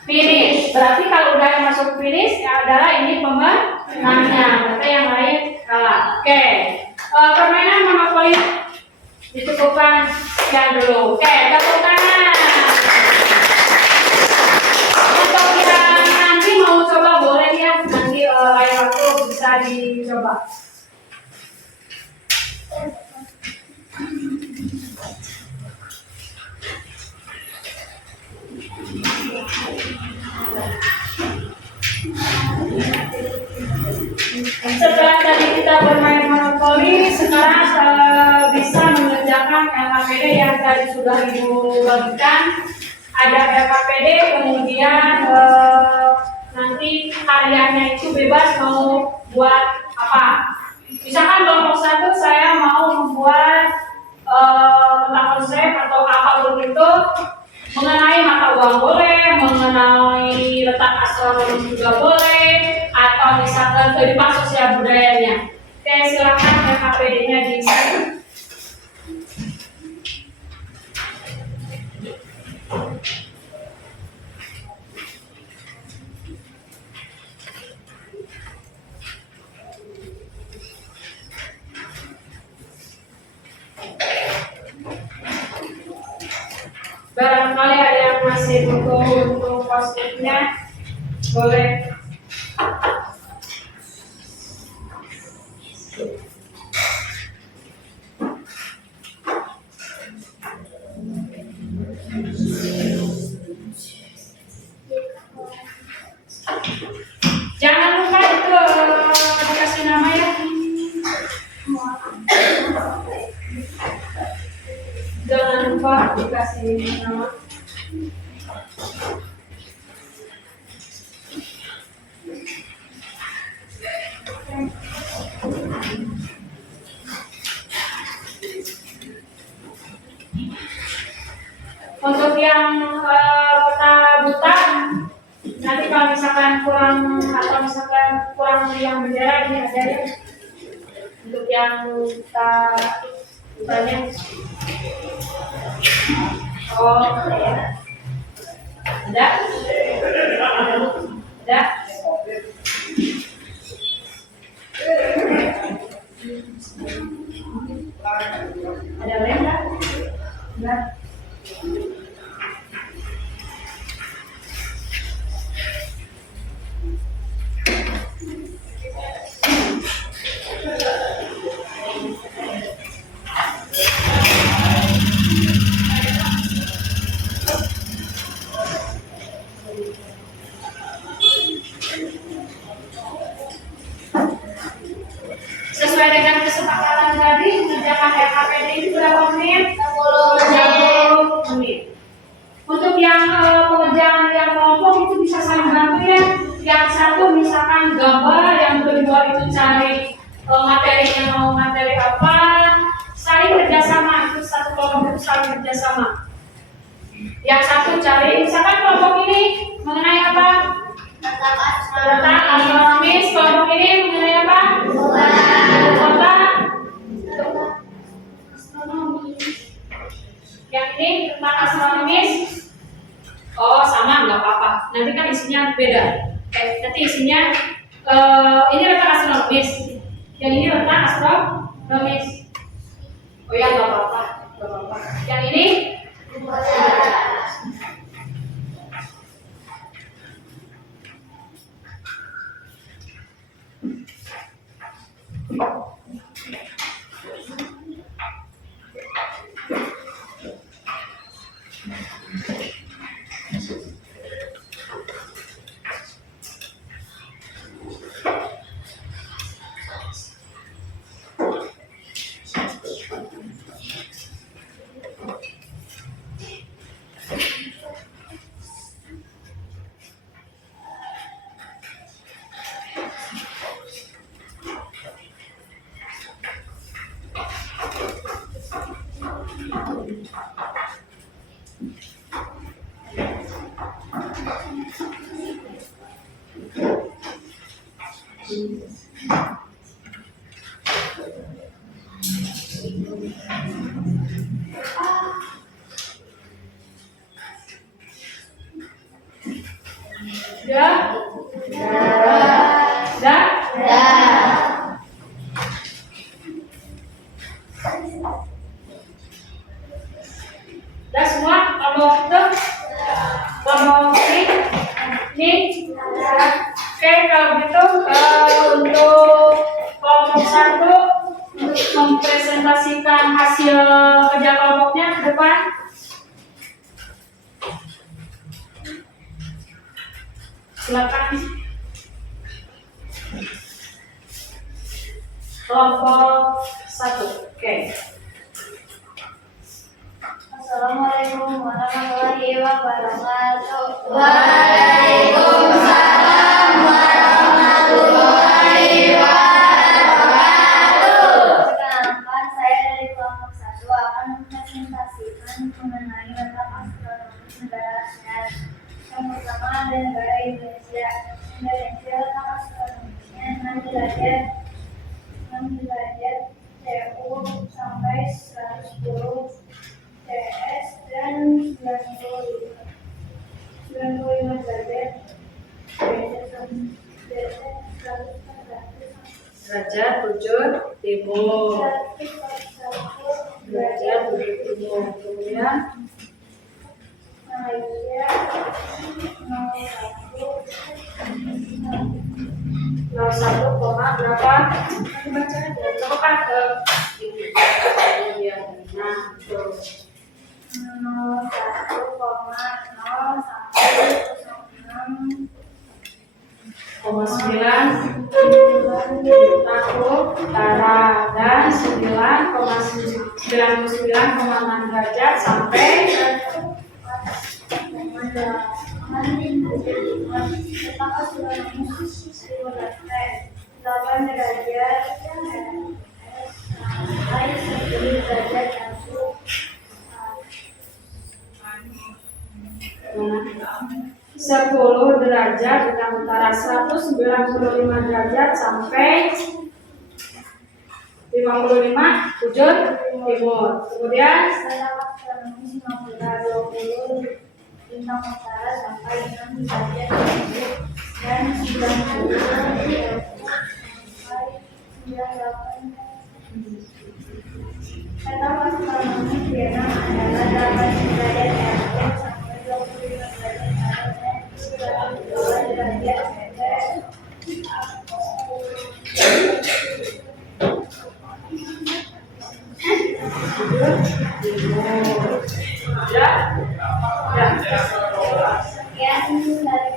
finish. Berarti kalau udah masuk finish adalah ini pemenangnya. Berarti yang lain kalah. Oke. Permainan monopoli dicukupkan sekian dulu. Oke, tepuk tangan. Untuk yang nanti mau coba boleh ya, nanti lain waktu bisa dicoba. Setelah tadi kita bermain monopoli, sekarang bisa mengerjakan LKPD yang tadi sudah Ibu bagikan. Ada LKPD, kemudian nanti karyanya itu bebas mau buat apa. Misalkan kelompok 1 saya mau membuat tentang konsep atau apapun itu mengenai mata uang boleh, mengenai letak astronomi juga boleh, atau misalkan kehidupan sosial budayanya. Oke, silakan HPD-nya diisi. Barangkali ada yang masih butuh untuk post-it-nya, boleh. Jangan lupa itu dikasih nama ya. Jangan lupa dikasih nama. Untuk yang peta buta, nanti kalau misalkan kurang atau misalkan kurang yang bendera ini ada ya. Untuk yang peta butanya. Oh, ada? Ada? Ada? Ada lem nggak? Enggak. Sesuai dengan kesepakatan tadi, mengerjakan RHPD ini berapa menit? 60 menit. Untuk yang pengerjaan yang kelompok itu bisa saling bantu ya. Yang satu misalkan gambar, yang kedua itu cari materinya mau materi apa, saling kerjasama. Itu satu kelompok itu saling kerjasama. Yang satu cari, misalkan kelompok ini mengenai apa? Letak astronomis. Kelompok ini mengenai apa? Kota. Yang ini tentang astronomis. Oh sama, nggak apa-apa. Nanti kan isinya beda. Nanti isinya ini letak astronomis. Yang ini letak astronomis. Oh ya nggak apa-apa, nggak apa-apa. Yang ini Udah semua kelompok itu, kelompok ini. Oke, kalau gitu untuk kelompok satu mempresentasikan hasil kerja kelompoknya ke depan. Silakan. Kelompok satu. Oke. Assalamualaikum warahmatullahi wabarakatuh. Waalaikumsalam warahmatullahi wabarakatuh. Perkenalkan, saya dari kelompok 1 akan mempresentasikan mengenai letak astronomis negara ASEAN. Yang Derajat bujur timur. Derajat bujur timur. Kemudian nol satu koma berapa? Baca aja. Coba kan ke ini. Nah, tuh. 0,9 tahun utara dan 9,99,6 derajat sampai sepuluh derajat bintang utara, 195 derajat sampai 55 bujur timur. Kemudian bintang utara sampai 6 derajat dan 90 sampai 98. Kata astronomi Vietnam adalah 8 derajat Celcius sampai 25 derajat Celcius. Sekian dari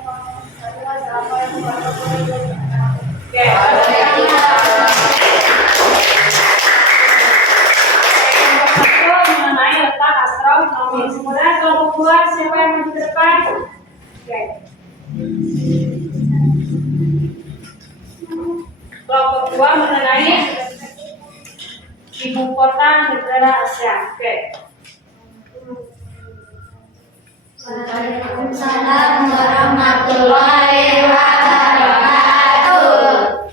mengenai letak astronomi. Kemudian kelompok 2 siapa yang maju ke depan? Oke. Kelompok 2 mengenai ibu kota negara Asia. Oke. Waalaikumsalam warahmatullahi wabarakatuh.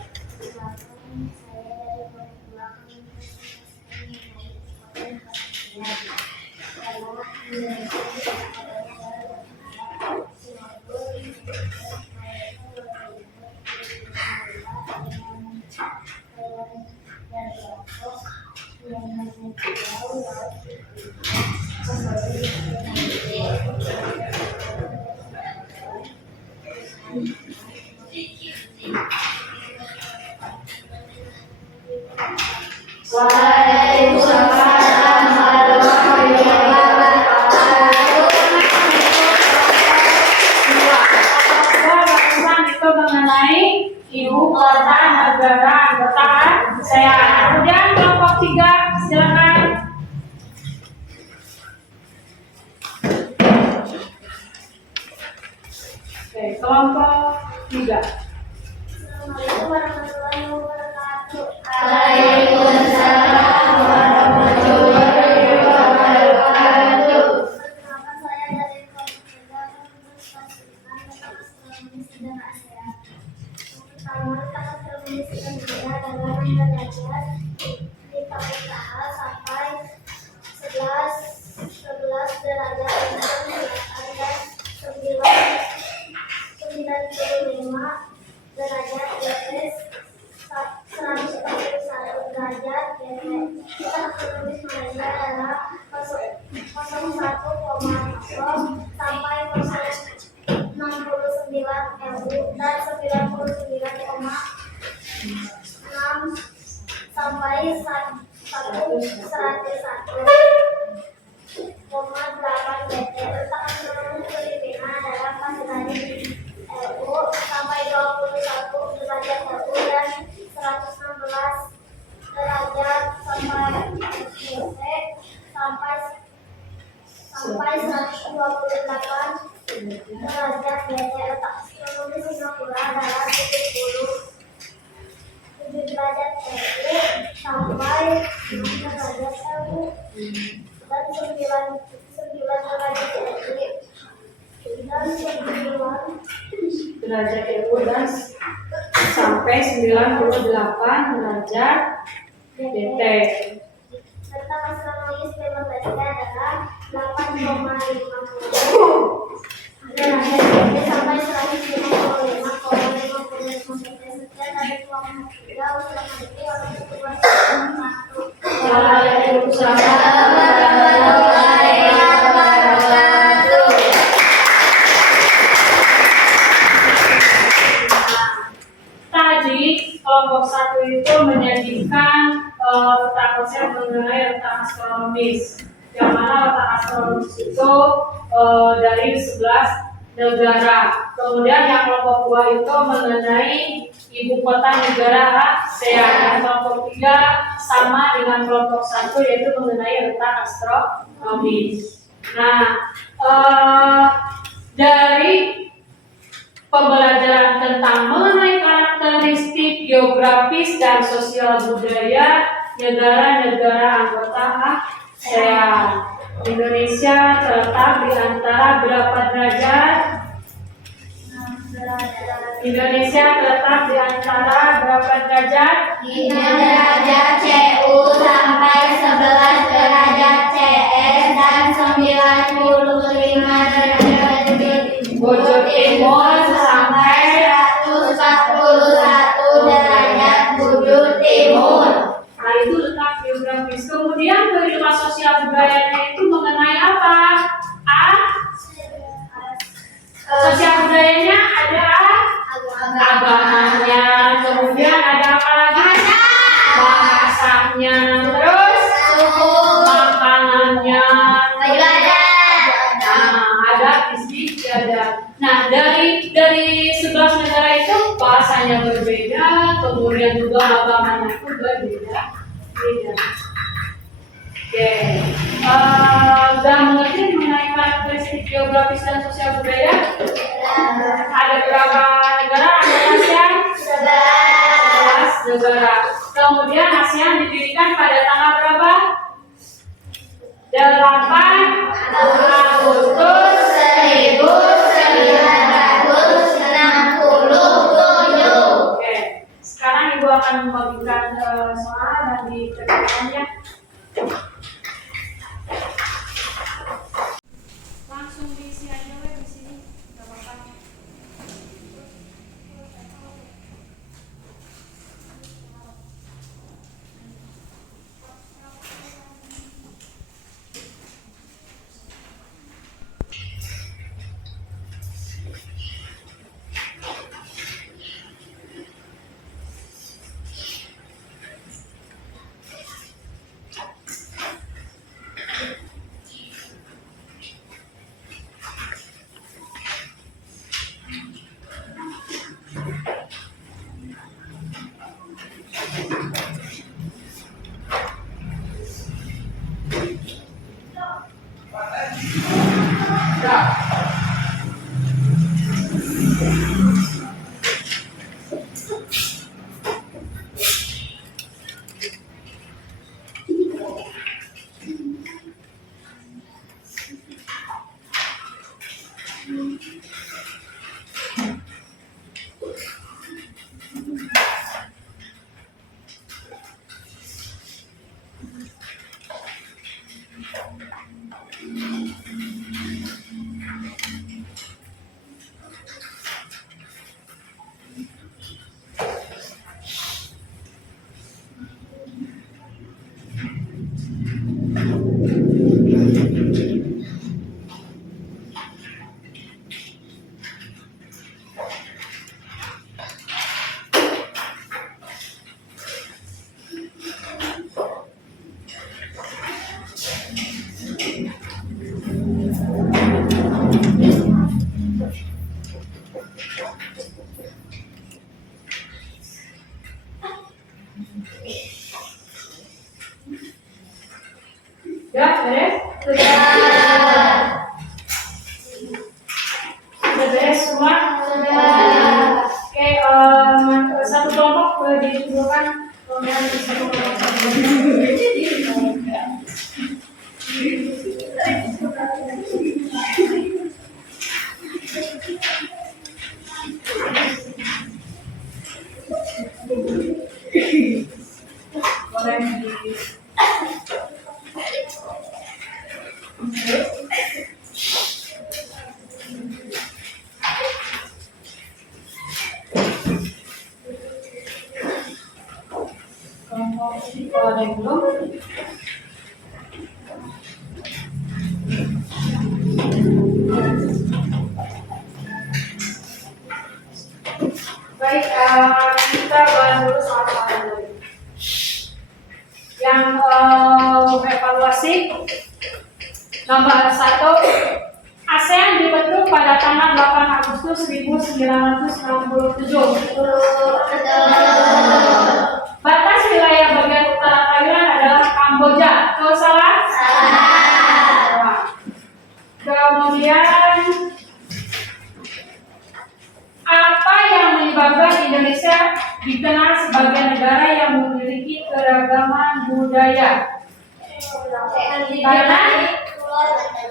Waalaikumsalam warahmatullahi wabarakatuh. Itu mengenai ibu kota negara anggota ASEAN. Kemudian kelompok 3 silakan. Oke, kelompok 3. Assalamualaikum warahmatullahi wabarakatuh. Waalaikumsalam warahmatullahi wabarakatuh. Perkenalkan saya dari kelompok 3 astronomi sedang ASEAN. Pertama, letak astronomi sedang ASEAN adalah 6 derajat bintang utara sampai 11 derajat bintang selatan dan 95 derajat Celcius, 141 derajat Celcius. Letak astronomis Malaysia adalah 01,0 sampai 0,69 dan 99,6 sampai 101,8 meter. Letak astronomis Filipina adalah 4 derajat sampai 21 derajat dan 116 derajat sampai sampai 128 derajat BC. Letak astronomi Singapura adalah 7 derajat Celcius sampai 6 derajat Celcius dan 9 derajat Celcius dan 9 derajat ibu dan sampai 98 derajat DT. Letak astronomis Malaysia adalah 8,50 derajat sampai 155,5 Tadi kelompok satu itu menyajikan tentang konsep mengenai letak astronomis. Yang mana letak astronomis itu dari 11 negara. Kemudian yang kelompok 2 itu mengenai ibu kota negara ASEAN. Dan kelompok 3 sama dengan kelompok 1 yaitu mengenai letak astronomis. Nah, dari pembelajaran tentang mengenai karakteristik geografis dan sosial budaya negara-negara anggota ASEAN. Indonesia terletak di antara berapa derajat? Indonesia terletak di antara berapa derajat? 5 derajat CU sampai 11 derajat CS dan 95 derajat Bujur timur sampai 141 derajat bujur timur. Nah, itu letak geografis. Kemudian kehidupan sosial budayanya itu mengenai apa? Sosial budayanya ada agamanya, kemudian ada apa lagi? Bahasanya, terus makanannya, adat istiadat. Nah, dari 11 negara itu bahasanya berbeda, kemudian juga agamanya pun berbeda. Oke, udah mengerti mengenai karakteristik geografis dan sosial budaya? Ada berapa negara? Ada ASEAN? 11 negara. Kemudian ASEAN didirikan pada tanggal berapa? 8 Agustus 1967. Oke, sekarang Ibu akan membagikan soal dan dikerjakannya. Langsung diisi aja weh di sini, nggak apa-apa. Ya, beres? Sudah beres semua? Oke, satu kelompok boleh dikumpulkan. Kemudian satu kelompok. Boleh di kelompok ini kalau ada yang belum Baik, kita bahas dulu soal-soal dulu. Yang evaluasi nomor 1, ASEAN dibentuk pada tanggal 8 Agustus 1967. Batas wilayah bagian utara Thailand adalah Kamboja. Kalau salah? Salah. Kemudian apa yang menyebabkan Indonesia dikenal sebagai negara yang memiliki keragaman budaya? Karena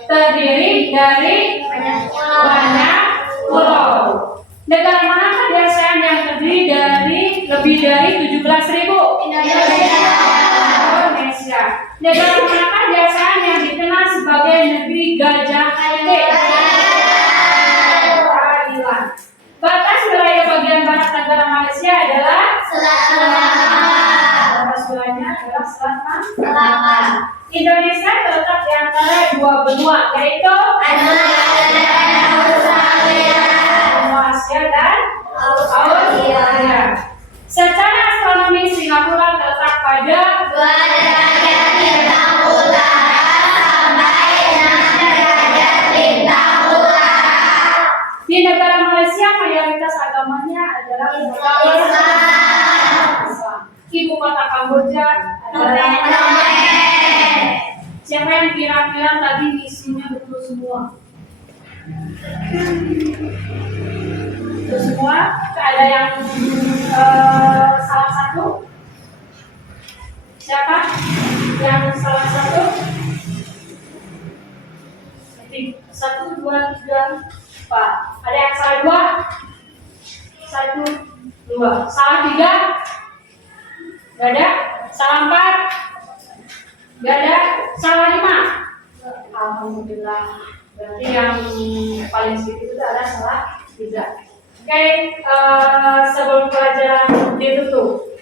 terdiri dari banyak pulau. Negara manakah di ASEAN yang terdiri dari lebih dari 17.000? Indonesia. Negara manakah di ASEAN yang dikenal sebagai negeri gajah putih? Thailand. Batas wilayah bagian barat negara Malaysia adalah selatan. Batas wilayahnya adalah selatan. Indonesia terletak di antara dua benua, yaitu Asia dan Australia. Secara astronomi, Singapura terletak pada derajat bintang utara sampai 6 derajat bintang utara. Di negara Malaysia, mayoritas agamanya adalah Islam. Ibu kota Kamboja adalah Phnom Penh. Siapa yang kira-kira tadi isinya betul semua? Betul semua? Ada yang salah satu? Siapa yang salah satu? 1, 2, 3, 4. Ada yang salah 2? 1, 2. Salah 3? Gak ada? Salah 4? Gak ada? Salah 5? Alhamdulillah. Berarti yang paling sedikit itu ada salah 3. Oke, sebelum pelajaran ditutup,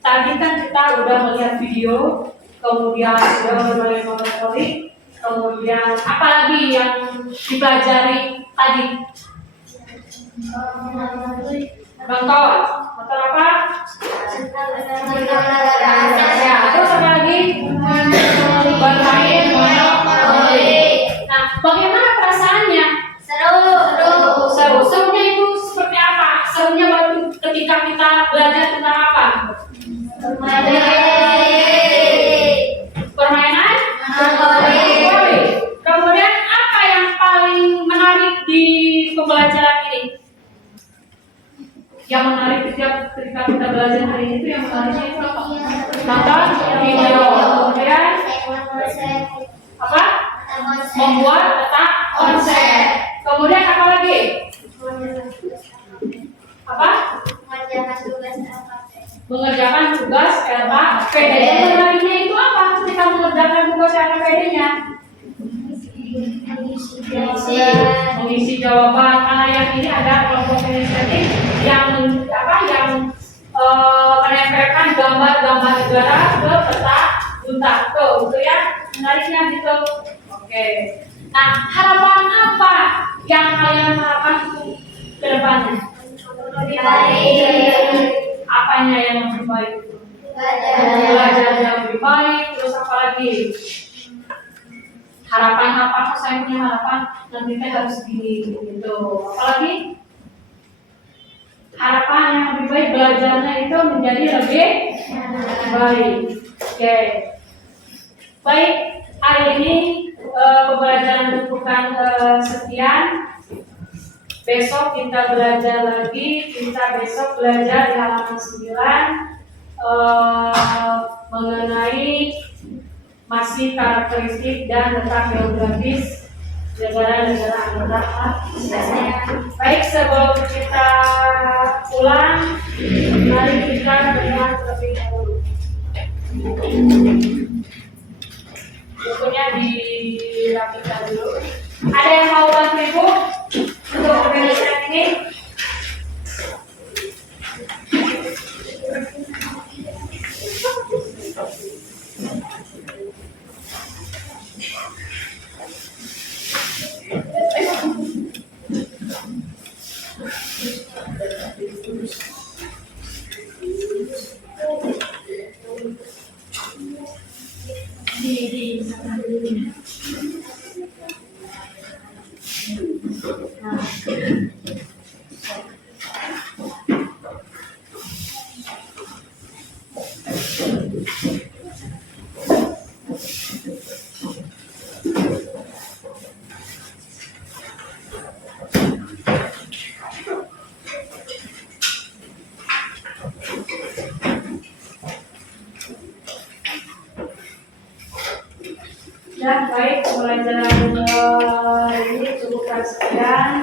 tadi kan kita udah melihat video, kemudian sudah berbagai monitoring, kemudian apa lagi yang dipelajari tadi? Bangkawan. Motor apa? Ya, terus apa lagi? Bermain monopoli. Nah, bagaimana perasaannya? Seru. Serunya itu seperti apa? Serunya baru ketika kita belajar tentang apa? Permainan monopoli. Kemudian apa yang paling menarik di pembelajaran ini? Yang menarik ketika kita belajar hari ini itu yang menariknya itu apa? Nonton video. Kemudian apa? Membuat peta konsep. Kemudian apa lagi? Apa? Mengerjakan tugas LKPD. Menariknya itu apa? Ketika mengerjakan tugas LKPD-nya? Mengisi jawaban. Karena yang ini ada kelompok inisiatif yang menempelkan gambar-gambar negara ke peta buta. Tuh, gitu ya. Menariknya gitu. Oke. Nah, harapan apa yang kalian harapkan ke depannya? Apanya yang lebih baik itu? Belajar yang lebih baik. Terus apa lagi? Harapan apa? Saya punya harapan nanti kita harus gini gitu. Apalagi harapan yang lebih baik, belajarnya itu menjadi lebih baik. Oke. Baik, hari ini pembelajaran bukan sekian. Besok kita belajar lagi. Kita besok belajar di halaman 9 mengenai masih karakteristik dan letak geografis negara-negara anggota ASEAN. Baik, sebelum kita pulang, mari kita berdoa terlebih dahulu. Bukunya dirapikan dulu. Ada yang mau bantu Ibu untuk penulisan ini? Terus Ya, baik, pembelajaran ini cukupkan sekian.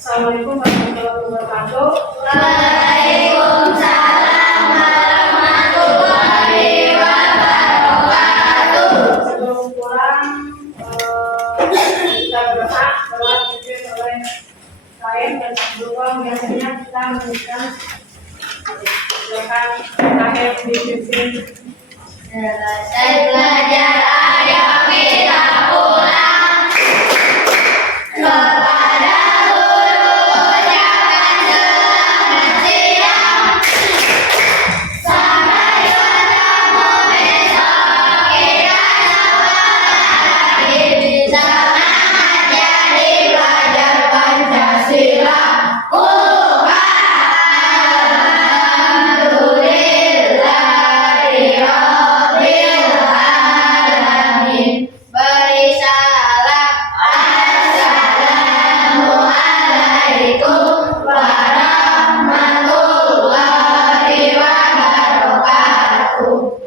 Assalamualaikum warahmatullahi wabarakatuh. Sebelum pulang, kita berdoa telah dipimpin oleh saya dan sebelum biasanya kita memberikan silakan terakhir dipimpin. Selesai belajar, ayo kita pulang. Kepada guru ucapkan selamat siang. Sampai ketemu besok, kita sekolah lagi. Semangat jadi belajar Pancasila. Beri salam. Assalamualaikum warahmatullahi wabarakatuh.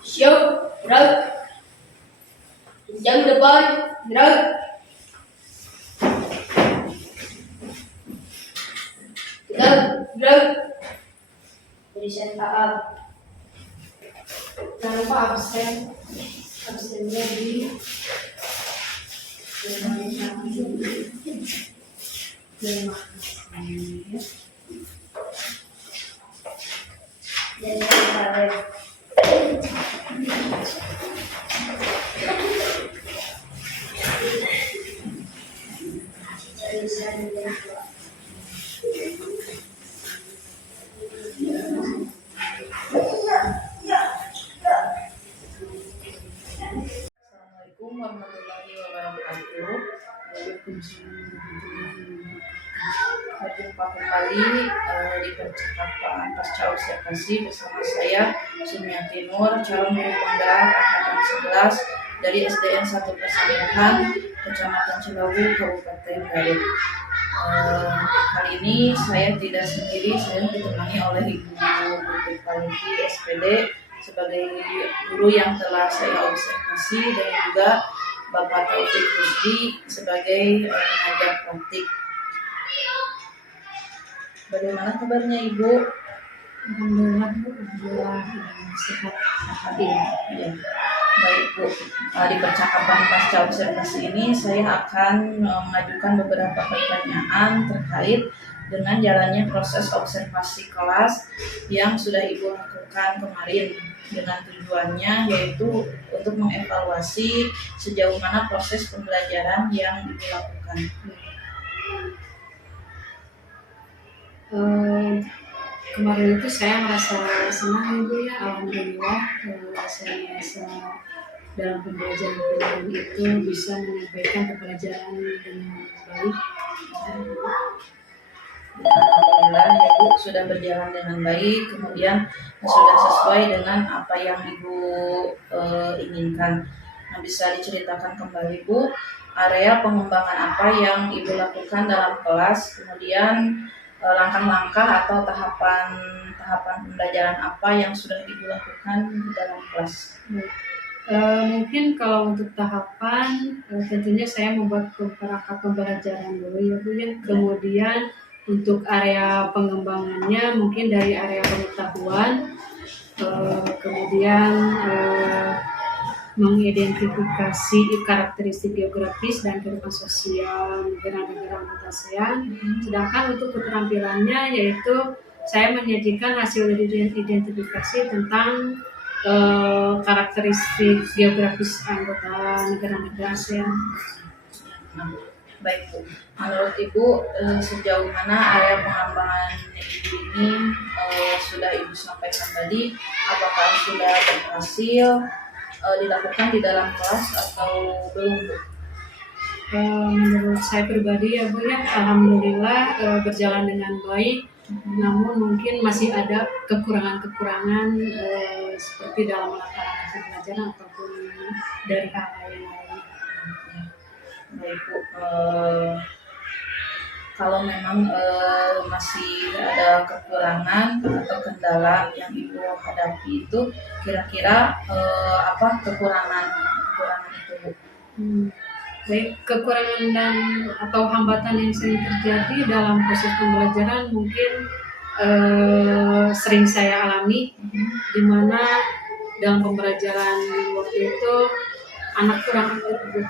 Siap, gerak. Jam depan, gerak. Gerak. Tulisan Pak. Jangan lupa absen. Absennya di Assalamualaikum warahmatullahi wabarakatuh. Berjumpa kembali di percakapan pasca observasi bersama saya Sumiati Nur, calon guru penggerak angkatan 11 dari SDN 1 Persawahan, Kecamatan Cilawu, Kabupaten Garut. Kali ini saya tidak sendiri, saya ditemani oleh Ibu Putri Paluki SPD sebagai guru yang telah saya observasi dan juga Bapak Taufik Rusdi sebagai pengajar praktik. Bagaimana kabarnya Ibu? Alhamdulillah sehat. Ya. Baik Bu, di percakapan pasca observasi ini saya akan mengajukan beberapa pertanyaan terkait dengan jalannya proses observasi kelas yang sudah Ibu lakukan kemarin, dengan tujuannya yaitu untuk mengevaluasi sejauh mana proses pembelajaran yang Ibu lakukan. Kemarin itu saya merasa senang Ibu ya, alhamdulillah. Saya merasa dalam pembelajaran itu bisa menyampaikan pembelajaran dengan baik. Alhamdulillah ya Bu, sudah berjalan dengan baik, kemudian sudah sesuai dengan apa yang Ibu inginkan. Nah, bisa diceritakan kembali Bu, area pengembangan apa yang Ibu lakukan dalam kelas, kemudian langkah-langkah atau tahapan pembelajaran apa yang sudah Ibu lakukan di dalam kelas. Mungkin kalau untuk tahapan tentunya saya membuat perangkat pembelajaran dulu ya Bu ya. Kemudian untuk area pengembangannya mungkin dari area pengetahuan, kemudian mengidentifikasi karakteristik geografis dan kehidupan sosial negara-negara anggota ASEAN. Sedangkan untuk keterampilannya yaitu saya menyajikan hasil identifikasi tentang karakteristik geografis anggota negara-negara ASEAN. Baik Bu, menurut Ibu sejauh mana area pengembangan Ibu ini sudah Ibu sampaikan tadi, apakah sudah berhasil dilakukan di dalam kelas atau belum Bu? Menurut saya pribadi ya Bu ya, alhamdulillah berjalan dengan baik. Namun mungkin masih ada kekurangan-kekurangan seperti dalam langkah-langkah pembelajaran ataupun dari hal yang lain. Baik Bu, kalau memang masih ada kekurangan atau kendala yang Ibu hadapi itu, kira-kira apa kekurangan itu Bu? Baik, kekurangan dan atau hambatan yang sering terjadi dalam proses pembelajaran mungkin sering saya alami, di mana dalam pembelajaran waktu itu anak kurang aktif Bu.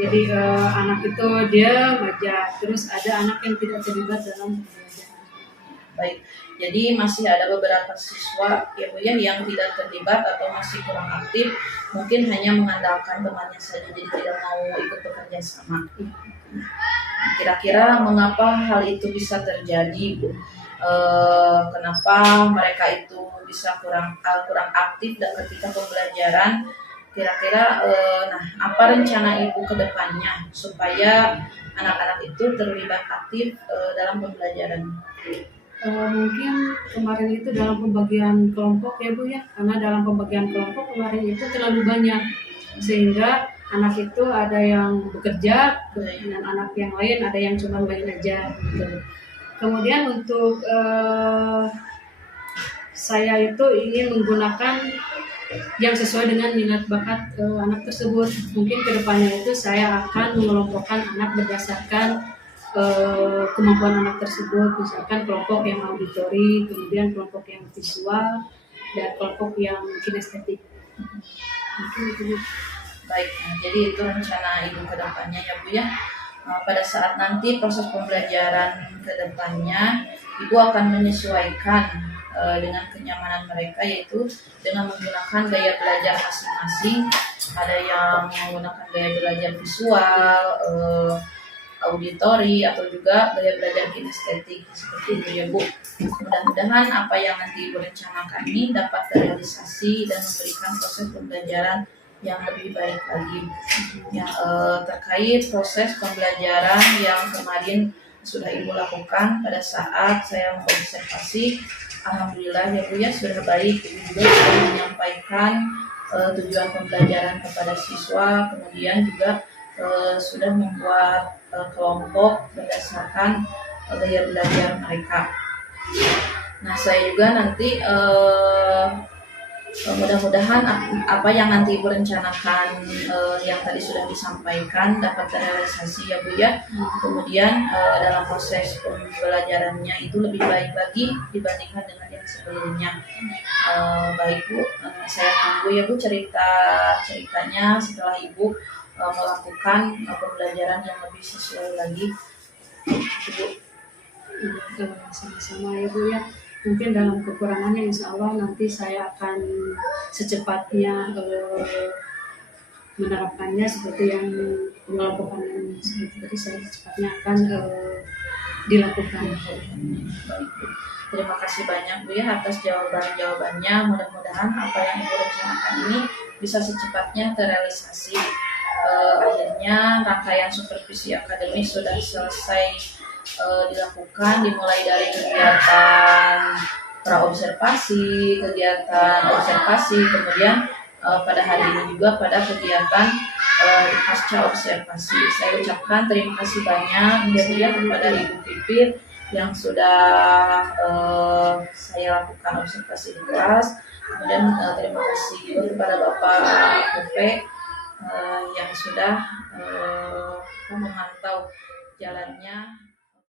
Jadi anak itu dia aja, terus ada anak yang tidak terlibat dalam pembelajaran. Baik, jadi masih ada beberapa siswa ya Bu ya yang tidak terlibat atau masih kurang aktif, mungkin hanya mengandalkan temannya saja, jadi tidak mau ikut bekerja sama. Kira-kira mengapa hal itu bisa terjadi Bu? Kenapa mereka itu bisa kurang aktif dan ketika pembelajaran? Kira-kira apa rencana Ibu ke depannya supaya anak-anak itu terlibat aktif dalam pembelajaran? Mungkin kemarin itu dalam pembagian kelompok ya Bu ya, karena dalam pembagian kelompok kemarin itu terlalu banyak, sehingga anak itu ada yang bekerja dengan anak yang lain, ada yang cuma main aja gitu. Kemudian untuk saya itu ingin menggunakan yang sesuai dengan minat bakat anak tersebut. Mungkin kedepannya itu saya akan mengelompokkan anak berdasarkan kemampuan anak tersebut, misalkan kelompok yang auditori, kemudian kelompok yang visual, dan kelompok yang kinestetik. Mungkin itu. Baik, jadi itu rencana Ibu ke depannya ya Bu ya. Pada saat nanti proses pembelajaran ke depannya, Ibu akan menyesuaikan dengan kenyamanan mereka, yaitu dengan menggunakan gaya belajar masing-masing. Ada yang menggunakan gaya belajar visual, auditori, atau juga gaya belajar kinestetik seperti itu ya Bu. Mudah-mudahan apa yang nanti Ibu rencanakan ini dapat terrealisasi dan memberikan proses pembelajaran yang lebih baik lagi. Yang terkait proses pembelajaran yang kemarin sudah Ibu lakukan pada saat saya mengobservasi, alhamdulillah ya Bu ya sudah baik. Ibu juga sudah menyampaikan tujuan pembelajaran kepada siswa, kemudian juga sudah membuat kelompok berdasarkan gaya belajar mereka. Nah, saya juga nanti mudah-mudahan apa yang nanti Ibu rencanakan yang tadi sudah disampaikan dapat terrealisasi ya Bu ya. Kemudian dalam proses pembelajarannya itu lebih baik lagi dibandingkan dengan yang sebelumnya. Baik Bu, saya tunggu ya Bu ceritanya setelah Ibu melakukan pembelajaran yang lebih sesuai lagi. Bu. Sama-sama ya Bu ya. Mungkin dalam kekurangannya insya Allah nanti saya akan secepatnya menerapkannya seperti yang pengelompokan yang seperti tadi, saya secepatnya akan dilakukan. Terima kasih banyak Bu ya atas jawabannya. Mudah-mudahan apa yang Ibu rencanakan ini bisa secepatnya terrealisasi. Akhirnya rangkaian supervisi akademis sudah selesai dilakukan, dimulai dari kegiatan praobservasi, kegiatan observasi, kemudian pada hari ini juga pada kegiatan pasca observasi. Saya ucapkan terima kasih banyak ya kepada Ibu Pipit yang sudah saya lakukan observasi di kelas. Kemudian terima kasih juga kepada Bapak Pupe yang sudah memantau jalannya